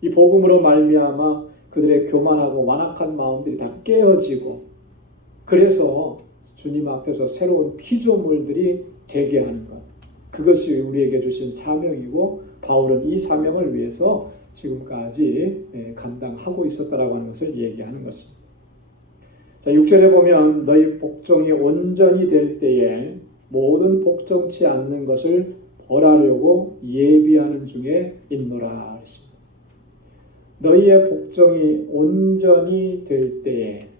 이 복음으로 말미암아 그들의 교만하고 완악한 마음들이 다 깨어지고, 그래서 주님 앞에서 새로운 피조물들이 되게 하는 것, 그것이 우리에게 주신 사명이고 바울은 이 사명을 위해서 지금까지 감당하고 있었다라고 하는 것을 얘기하는 것입니다. 자, 6절에 보면 너희 복종이 온전히 될 때에 모든 복종치 않는 것을 벌하려고 예비하는 중에 있노라. 너희의 복종이 온전히 될 때에,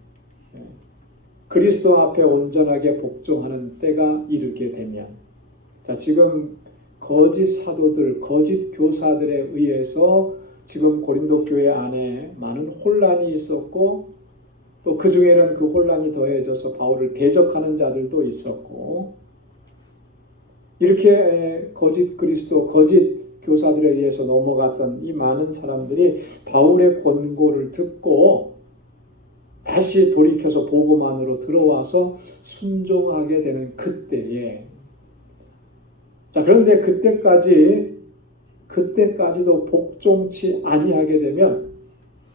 그리스도 앞에 온전하게 복종하는 때가 이르게 되면, 자, 지금 거짓 사도들, 거짓 교사들에 의해서 지금 고린도 교회 안에 많은 혼란이 있었고 또 그 중에는 그 혼란이 더해져서 바울을 대적하는 자들도 있었고, 이렇게 거짓 그리스도, 거짓 교사들에 의해서 넘어갔던 이 많은 사람들이 바울의 권고를 듣고 다시 돌이켜서 복음 안으로 들어와서 순종하게 되는 그때에, 자, 그런데 그때까지도 복종치 아니하게 되면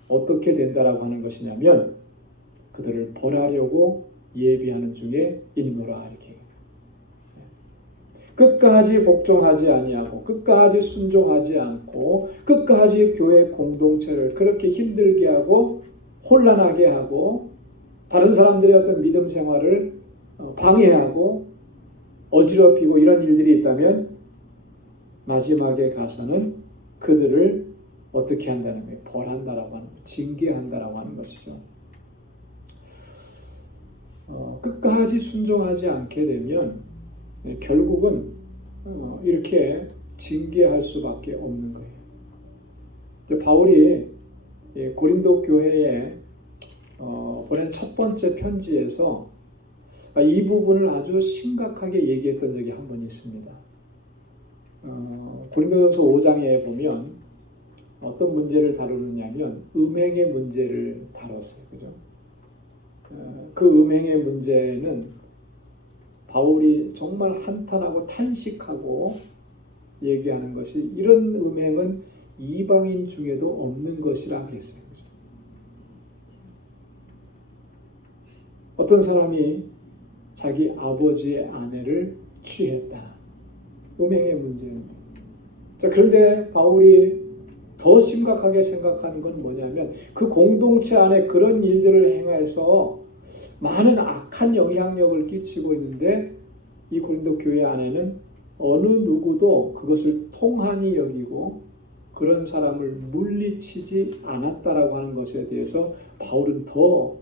어떻게 된다라고 하는 것이냐면 그들을 벌하려고 예비하는 중에 있노라, 이렇게. 끝까지 복종하지 아니하고 끝까지 순종하지 않고 끝까지 교회 공동체를 그렇게 힘들게 하고 혼란하게 하고 다른 사람들의 어떤 믿음 생활을 방해하고 어지럽히고 이런 일들이 있다면 마지막에 가서는 그들을 어떻게 한다는 거예요? 벌한다라고 하는, 징계한다라고 하는 것이죠. 끝까지 순종하지 않게 되면 결국은 이렇게 징계할 수밖에 없는 거예요. 바울이 고린도 교회에 보낸 첫 번째 편지에서 이 부분을 아주 심각하게 얘기했던 적이 한 번 있습니다. 고린도전서 5장에 보면 어떤 문제를 다루느냐면 음행의 문제를 다뤘어요. 그죠? 그 음행의 문제는 바울이 정말 한탄하고 탄식하고 얘기하는 것이 이런 음행은 이방인 중에도 없는 것이라 그랬어요. 그죠? 어떤 사람이 자기 아버지의 아내를 취했다. 음행의 문제는. 자, 그런데 바울이 더 심각하게 생각하는 건 뭐냐면 그 공동체 안에 그런 일들을 행해서 많은 악한 영향력을 끼치고 있는데 이 고린도 교회 안에는 어느 누구도 그것을 통한히 여기고 그런 사람을 물리치지 않았다라고 하는 것에 대해서 바울은 더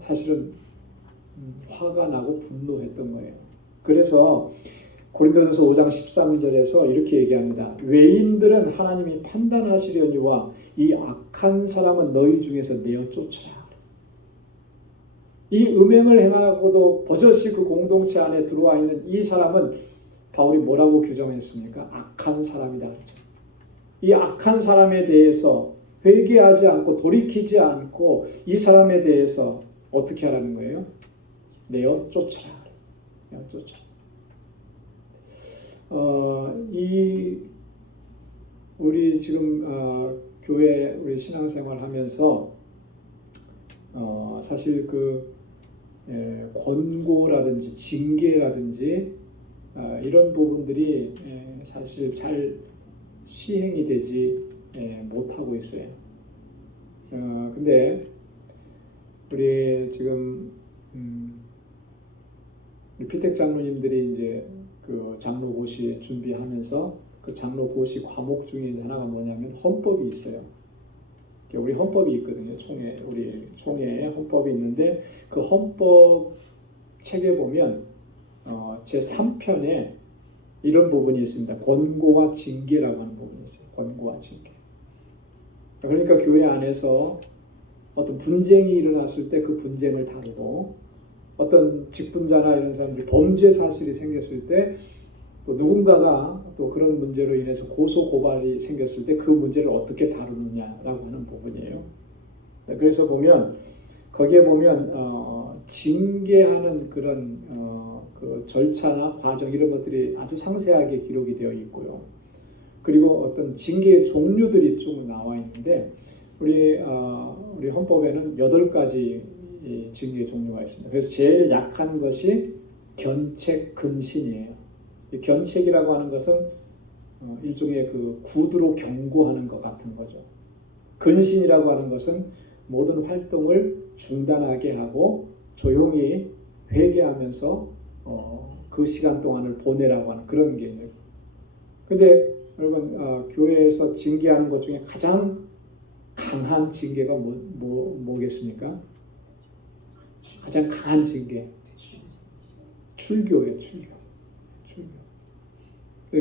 사실은 화가 나고 분노했던 거예요. 그래서 고린도전서 5장 13절에서 이렇게 얘기합니다. 외인들은 하나님이 판단하시려니와 이 악한 사람은 너희 중에서 내어 쫓으라. 이 음행을 행하고도 버젓이 그 공동체 안에 들어와 있는 이 사람은 바울이 뭐라고 규정했습니까? 악한 사람이다. 그렇죠? 이 악한 사람에 대해서 회개하지 않고 돌이키지 않고 이 사람에 대해서 어떻게 하라는 거예요? 내어 쫓으라. 내어 쫓으라. 우리 지금 교회 우리 신앙생활 하면서 사실 권고라든지 징계라든지 이런 부분들이 사실 잘 시행이 되지 못하고 있어요. 근데 우리 지금 우리 피택 장로님들이 이제 그 장로고시 준비하면서 그 장로고시 과목 중에 하나가 뭐냐면 헌법이 있어요. 우리 헌법이 있거든요. 우리 총회에 헌법이 있는데 그 헌법 책에 보면 제 3편에 이런 부분이 있습니다. 권고와 징계라고 하는 부분이 있어요. 권고와 징계. 그러니까 교회 안에서 어떤 분쟁이 일어났을 때 그 분쟁을 다루고 어떤 직분자나 이런 사람들이 범죄 사실이 생겼을 때 또 누군가가 또 그런 문제로 인해서 고소 고발이 생겼을 때 그 문제를 어떻게 다루느냐라고 하는 부분이에요. 그래서 보면 거기에 보면 징계하는 그런 그 절차나 과정 이런 것들이 아주 상세하게 기록이 되어 있고요. 그리고 어떤 징계의 종류들이 쭉 나와 있는데 우리 헌법에는 8가지 징계의 종류가 있습니다. 그래서 제일 약한 것이 견책 근신이에요. 이 견책이라고 하는 것은 일종의 그 구두로 경고하는 것 같은 거죠. 근신이라고 하는 것은 모든 활동을 중단하게 하고 조용히 회개하면서 그 시간 동안을 보내라고 하는 그런 개념. 근데 여러분 교회에서 징계하는 것 중에 가장 강한 징계가 뭐겠습니까? 가장 강한 징계. 출교예요, 출교.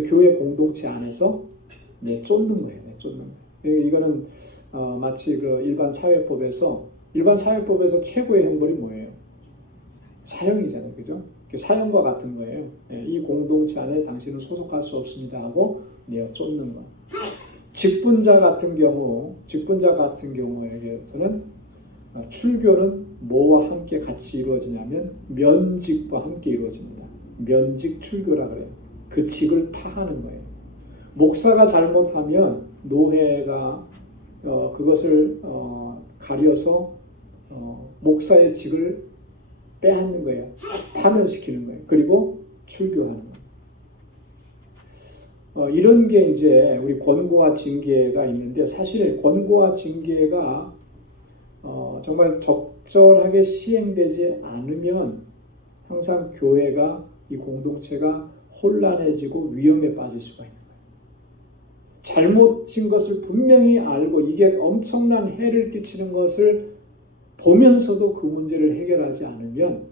교회 공동체 안에서 쫓는 거예요. 쫓는 거예요. 이거는 마치 그 일반 사회법에서 최고의 형벌이 뭐예요? 사형이잖아요, 그죠? 사형과 같은 거예요. 이 공동체 안에 당신은 소속할 수 없습니다 하고 내어 쫓는 거. 직분자 같은 경우에서는 출교는 뭐와 함께 같이 이루어지냐면 면직과 함께 이루어집니다. 면직 출교라 그래요. 그 직을 파하는 거예요. 목사가 잘못하면 노회가 그것을 가려서 목사의 직을 빼앗는 거예요. 파면시키는 거예요. 그리고 출교하는 거예요. 이런 게 이제 우리 권고와 징계가 있는데 사실 권고와 징계가 정말 적절하게 시행되지 않으면 항상 교회가 이 공동체가 혼란해지고 위험에 빠질 수가 있는 거예요. 잘못인 것을 분명히 알고 이게 엄청난 해를 끼치는 것을 보면서도 그 문제를 해결하지 않으면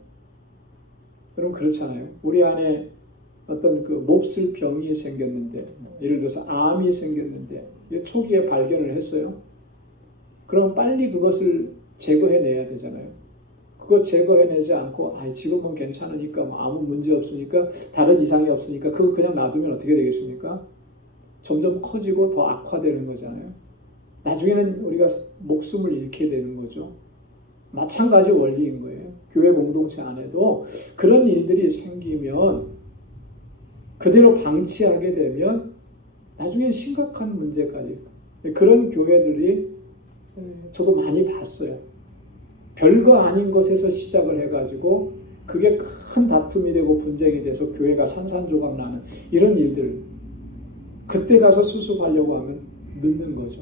여러분 그렇잖아요. 우리 안에 어떤 그 몹쓸 병이 생겼는데 예를 들어서 암이 생겼는데 초기에 발견을 했어요. 그럼 빨리 그것을 제거해내야 되잖아요. 그거 제거해내지 않고 지금은 괜찮으니까 뭐 아무 문제 없으니까 다른 이상이 없으니까 그거 그냥 놔두면 어떻게 되겠습니까? 점점 커지고 더 악화되는 거잖아요. 나중에는 우리가 목숨을 잃게 되는 거죠. 마찬가지 원리인 거예요. 교회 공동체 안에도 그런 일들이 생기면 그대로 방치하게 되면 나중에 심각한 문제까지. 그런 교회들이 저도 많이 봤어요. 별거 아닌 것에서 시작을 해가지고 그게 큰 다툼이 되고 분쟁이 돼서 교회가 산산조각 나는 이런 일들. 그때 가서 수습하려고 하면 늦는 거죠.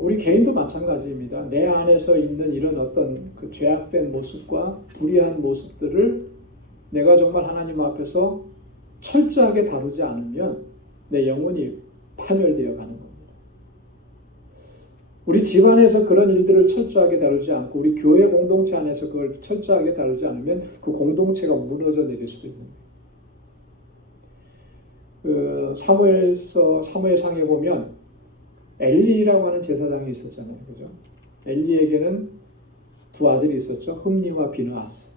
우리 개인도 마찬가지입니다. 내 안에서 있는 이런 어떤 그 죄악된 모습과 불의한 모습들을 내가 정말 하나님 앞에서 철저하게 다루지 않으면 내 영혼이 파멸되어 가는 겁니다. 우리 집안에서 그런 일들을 철저하게 다루지 않고 우리 교회 공동체 안에서 그걸 철저하게 다루지 않으면 그 공동체가 무너져 내릴 수도 있는 거예요. 사무엘상에 보면 엘리라고 하는 제사장이 있었잖아요. 그죠? 엘리에게는 두 아들이 있었죠. 흠니와 비느하스.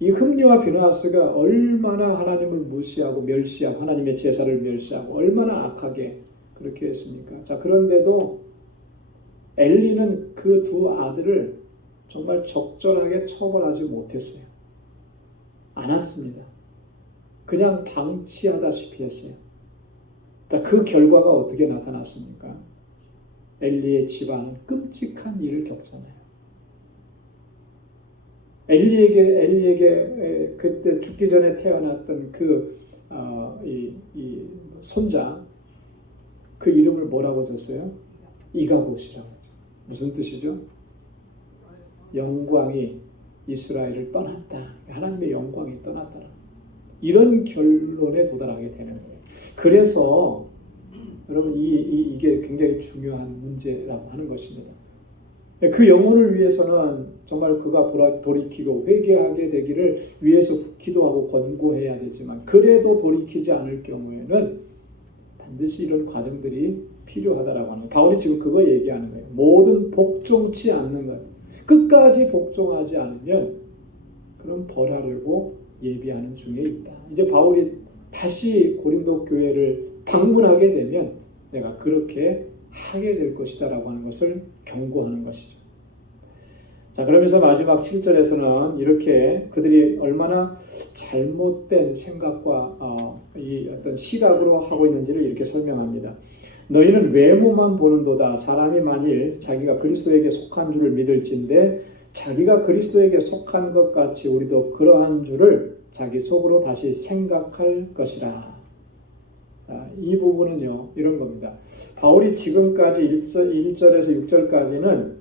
이 흠니와 비느하스가 얼마나 하나님을 무시하고 멸시하고 하나님의 제사를 멸시하고 얼마나 악하게 그렇게 했습니까? 자, 그런데도 엘리는 그 두 아들을 정말 적절하게 처벌하지 못했어요. 않았습니다. 그냥 방치하다시피 했어요. 자, 그 결과가 어떻게 나타났습니까? 엘리의 집안은 끔찍한 일을 겪잖아요. 엘리에게 그때 죽기 전에 태어났던 이 손자 그 이름을 뭐라고 줬어요? 이가봇이라고 하죠. 무슨 뜻이죠? 영광이 이스라엘을 떠났다. 하나님의 영광이 떠났다. 이런 결론에 도달하게 되는 거예요. 그래서 여러분 이게 굉장히 중요한 문제라고 하는 것입니다. 그 영혼을 위해서는 정말 그가 돌이키고 회개하게 되기를 위해서 기도하고 권고해야 되지만 그래도 돌이키지 않을 경우에는 반드시 이런 과정들이 필요하다라고 하는 거예요. 바울이 지금 그거 얘기하는 거예요. 모든 복종치 않는 것. 끝까지 복종하지 않으면 그럼 벌하려고 예비하는 중에 있다. 이제 바울이 다시 고린도 교회를 방문하게 되면 내가 그렇게 하게 될 것이다 라고 하는 것을 경고하는 것이죠. 자, 그러면서 마지막 7절에서는 이렇게 그들이 얼마나 잘못된 생각과 이 어떤 시각으로 하고 있는지를 이렇게 설명합니다. 너희는 외모만 보는도다. 사람이 만일 자기가 그리스도에게 속한 줄을 믿을진데 자기가 그리스도에게 속한 것 같이 우리도 그러한 줄을 자기 속으로 다시 생각할 것이라. 자, 이 부분은요 이런 겁니다. 바울이 지금까지 1절에서 6절까지는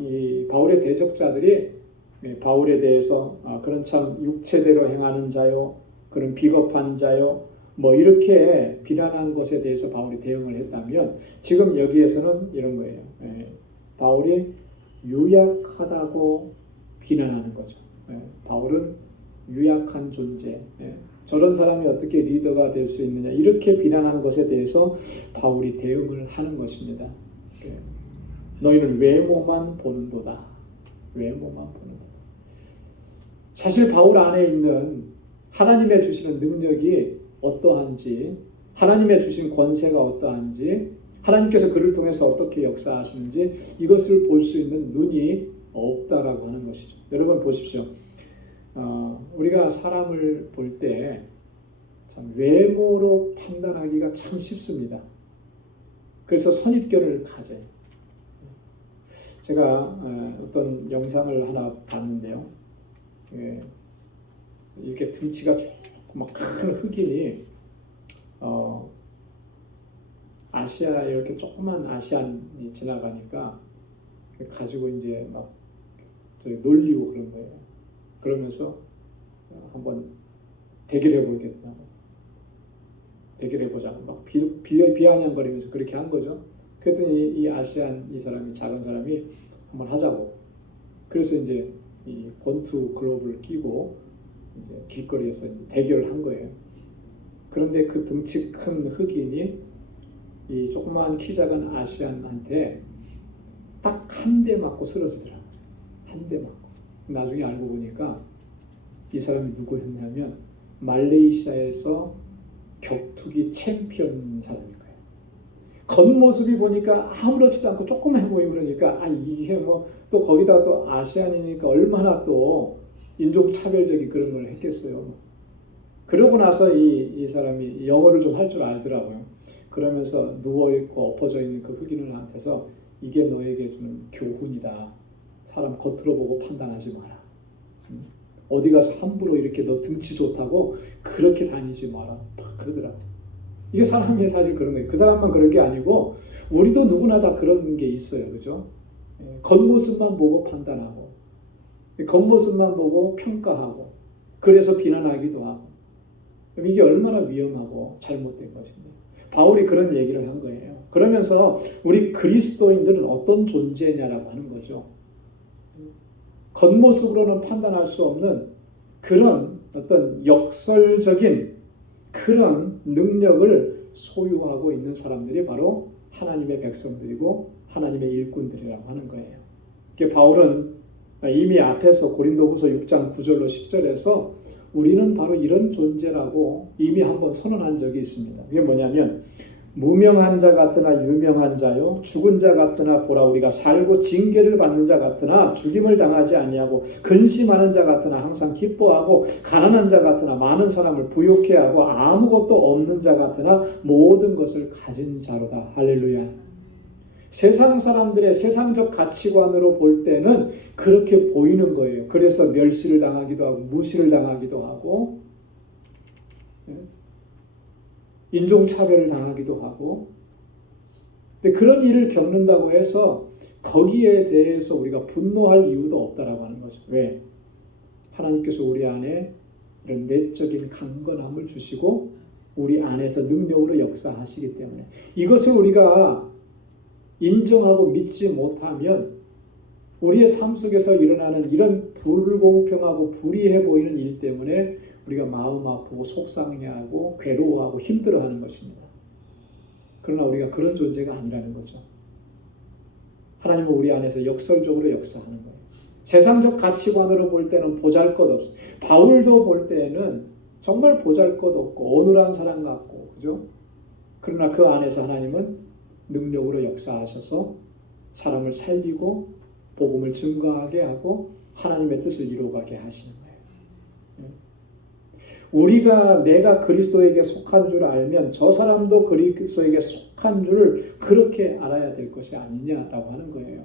이 바울의 대적자들이 바울에 대해서 그런 참 육체대로 행하는 자요, 그런 비겁한 자요, 뭐 이렇게 비난한 것에 대해서 바울이 대응을 했다면 지금 여기에서는 이런 거예요. 바울이 유약하다고 비난하는 거죠. 바울은 유약한 존재. 저런 사람이 어떻게 리더가 될 수 있느냐 이렇게 비난하는 것에 대해서 바울이 대응을 하는 것입니다. 너희는 외모만 보는도다. 외모만 보는도다. 사실 바울 안에 있는 하나님의 주시는 능력이 어떠한지, 하나님의 주신 권세가 어떠한지, 하나님께서 그를 통해서 어떻게 역사하시는지 이것을 볼 수 있는 눈이 없다라고 하는 것이죠. 여러분 보십시오. 우리가 사람을 볼 때 참 외모로 판단하기가 참 쉽습니다. 그래서 선입견을 가져요. 제가 어떤 영상을 하나 봤는데요. 이렇게 등치가 조금 큰 흑인이 아시아 이렇게 조그만 아시안이 지나가니까 가지고 이제 막 놀리고 그런 거예요. 그러면서 한번 대결해 보겠다고. 대결해 보자고 막 비아냥거리면서 그렇게 한 거죠. 그랬더니 이 아시안 이 사람이 작은 사람이 한번 하자고. 그래서 이제 이 권투 글러브를 끼고 이제 길거리에서 이제 대결을 한 거예요. 그런데 그 등치 큰 흑인이 이 조그마한 키 작은 아시안한테 딱 한 대 맞고 쓰러지더라고요. 한 대 맞고. 나중에 알고 보니까 이 사람이 누구였냐면 말레이시아에서 격투기 챔피언 사람인 거예요. 겉모습이 보니까 아무렇지도 않고 조그만 보이고 그러니까 이게 뭐 또 거기다 또 아시안이니까 얼마나 또 인종 차별적인 그런 걸 했겠어요. 그러고 나서 이 사람이 영어를 좀 할 줄 알더라고요. 그러면서 누워있고 엎어져 있는 그 흑인한테서 이게 너에게 주는 교훈이다. 사람 겉으로 보고 판단하지 마라. 어디 가서 함부로 이렇게 너 등치 좋다고 그렇게 다니지 마라. 막 그러더라고요. 이게 사람의 사실 그런 거예요. 그 사람만 그런 게 아니고 우리도 누구나 다 그런 게 있어요. 그죠? 겉모습만 보고 판단하고 겉모습만 보고 평가하고 그래서 비난하기도 하고 이게 얼마나 위험하고 잘못된 것인데 바울이 그런 얘기를 한 거예요. 그러면서 우리 그리스도인들은 어떤 존재냐라고 하는 거죠. 겉모습으로는 판단할 수 없는 그런 어떤 역설적인 그런 능력을 소유하고 있는 사람들이 바로 하나님의 백성들이고 하나님의 일꾼들이라고 하는 거예요. 바울은 이미 앞에서 고린도후서 6장 9절로 10절에서 우리는 바로 이런 존재라고 이미 한번 선언한 적이 있습니다. 그게 뭐냐면 무명한 자 같으나 유명한 자요 죽은 자 같으나 보라 우리가 살고 징계를 받는 자 같으나 죽임을 당하지 아니하고 근심하는 자 같으나 항상 기뻐하고 가난한 자 같으나 많은 사람을 부욕해 하고 아무것도 없는 자 같으나 모든 것을 가진 자로다. 할렐루야. 세상 사람들의 세상적 가치관으로 볼 때는 그렇게 보이는 거예요. 그래서 멸시를 당하기도 하고 무시를 당하기도 하고 인종차별을 당하기도 하고 근데 그런 일을 겪는다고 해서 거기에 대해서 우리가 분노할 이유도 없다라고 하는 거죠. 왜? 하나님께서 우리 안에 이런 내적인 강건함을 주시고 우리 안에서 능력으로 역사하시기 때문에 이것을 우리가 인정하고 믿지 못하면 우리의 삶 속에서 일어나는 이런 불공평하고 불의해 보이는 일 때문에 우리가 마음 아프고 속상해하고 괴로워하고 힘들어하는 것입니다. 그러나 우리가 그런 존재가 아니라는 거죠. 하나님은 우리 안에서 역설적으로 역사하는 거예요. 세상적 가치관으로 볼 때는 보잘것없어요. 바울도 볼 때는 정말 보잘것없고 어눌한 사람 같고 그죠? 그러나 그 안에서 하나님은 능력으로 역사하셔서 사람을 살리고 복음을 증거하게 하고 하나님의 뜻을 이루어가게 하시는 거예요. 우리가 내가 그리스도에게 속한 줄 알면 저 사람도 그리스도에게 속한 줄을 그렇게 알아야 될 것이 아니냐라고 하는 거예요.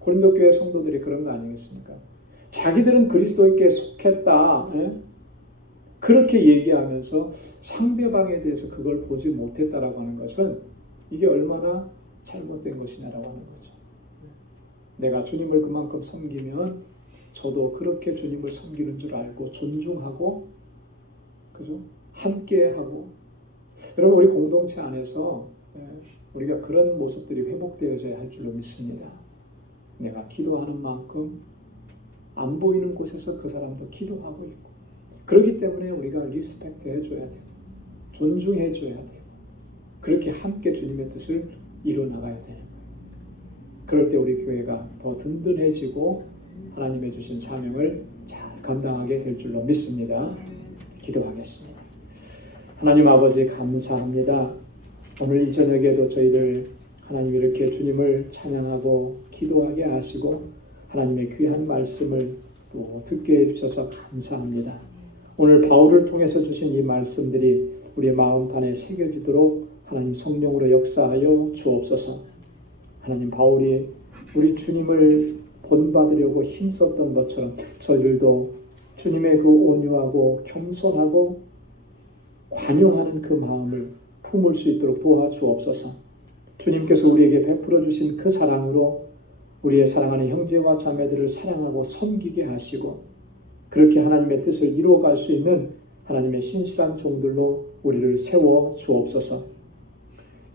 고린도 교회 성도들이 그런 거 아니겠습니까? 자기들은 그리스도에게 속했다. 그렇게 얘기하면서 상대방에 대해서 그걸 보지 못했다라고 하는 것은 이게 얼마나 잘못된 것이냐라고 하는 거죠. 내가 주님을 그만큼 섬기면 저도 그렇게 주님을 섬기는 줄 알고 존중하고 그죠? 함께하고 여러분 우리 공동체 안에서 우리가 그런 모습들이 회복되어져야 할 줄로 믿습니다. 내가 기도하는 만큼 안 보이는 곳에서 그 사람도 기도하고 있고 그렇기 때문에 우리가 리스펙트 해줘야 되고 존중해줘야 돼요. 그렇게 함께 주님의 뜻을 이루어나가야 되는 거예요. 그럴 때 우리 교회가 더 든든해지고 하나님의 주신 사명을 잘 감당하게 될 줄로 믿습니다. 기도하겠습니다. 하나님 아버지 감사합니다. 오늘 이 저녁에도 저희들 하나님 이렇게 주님을 찬양하고 기도하게 하시고 하나님의 귀한 말씀을 또 듣게 해주셔서 감사합니다. 오늘 바울을 통해서 주신 이 말씀들이 우리의 마음판에 새겨지도록 하나님 성령으로 역사하여 주옵소서. 하나님 바울이 우리 주님을 본받으려고 힘썼던 것처럼 저희들도 주님의 그 온유하고 겸손하고 관용하는 그 마음을 품을 수 있도록 도와주옵소서. 주님께서 우리에게 베풀어 주신 그 사랑으로 우리의 사랑하는 형제와 자매들을 사랑하고 섬기게 하시고 그렇게 하나님의 뜻을 이루어갈 수 있는 하나님의 신실한 종들로 우리를 세워 주옵소서.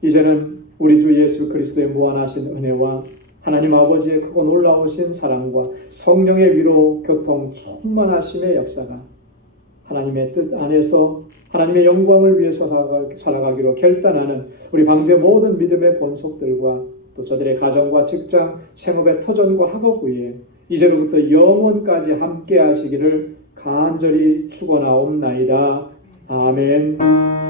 이제는 우리 주 예수 그리스도의 무한하신 은혜와 하나님 아버지의 크고 놀라우신 사랑과 성령의 위로 교통 충만하심의 역사가 하나님의 뜻 안에서 하나님의 영광을 위해서 살아가기로 결단하는 우리 방주의 모든 믿음의 권속들과 또 또 저들의 가정과 직장, 생업의 터전과 학업 위에 이제로부터 영원까지 함께 하시기를 간절히 축원하옵나이다. 아멘.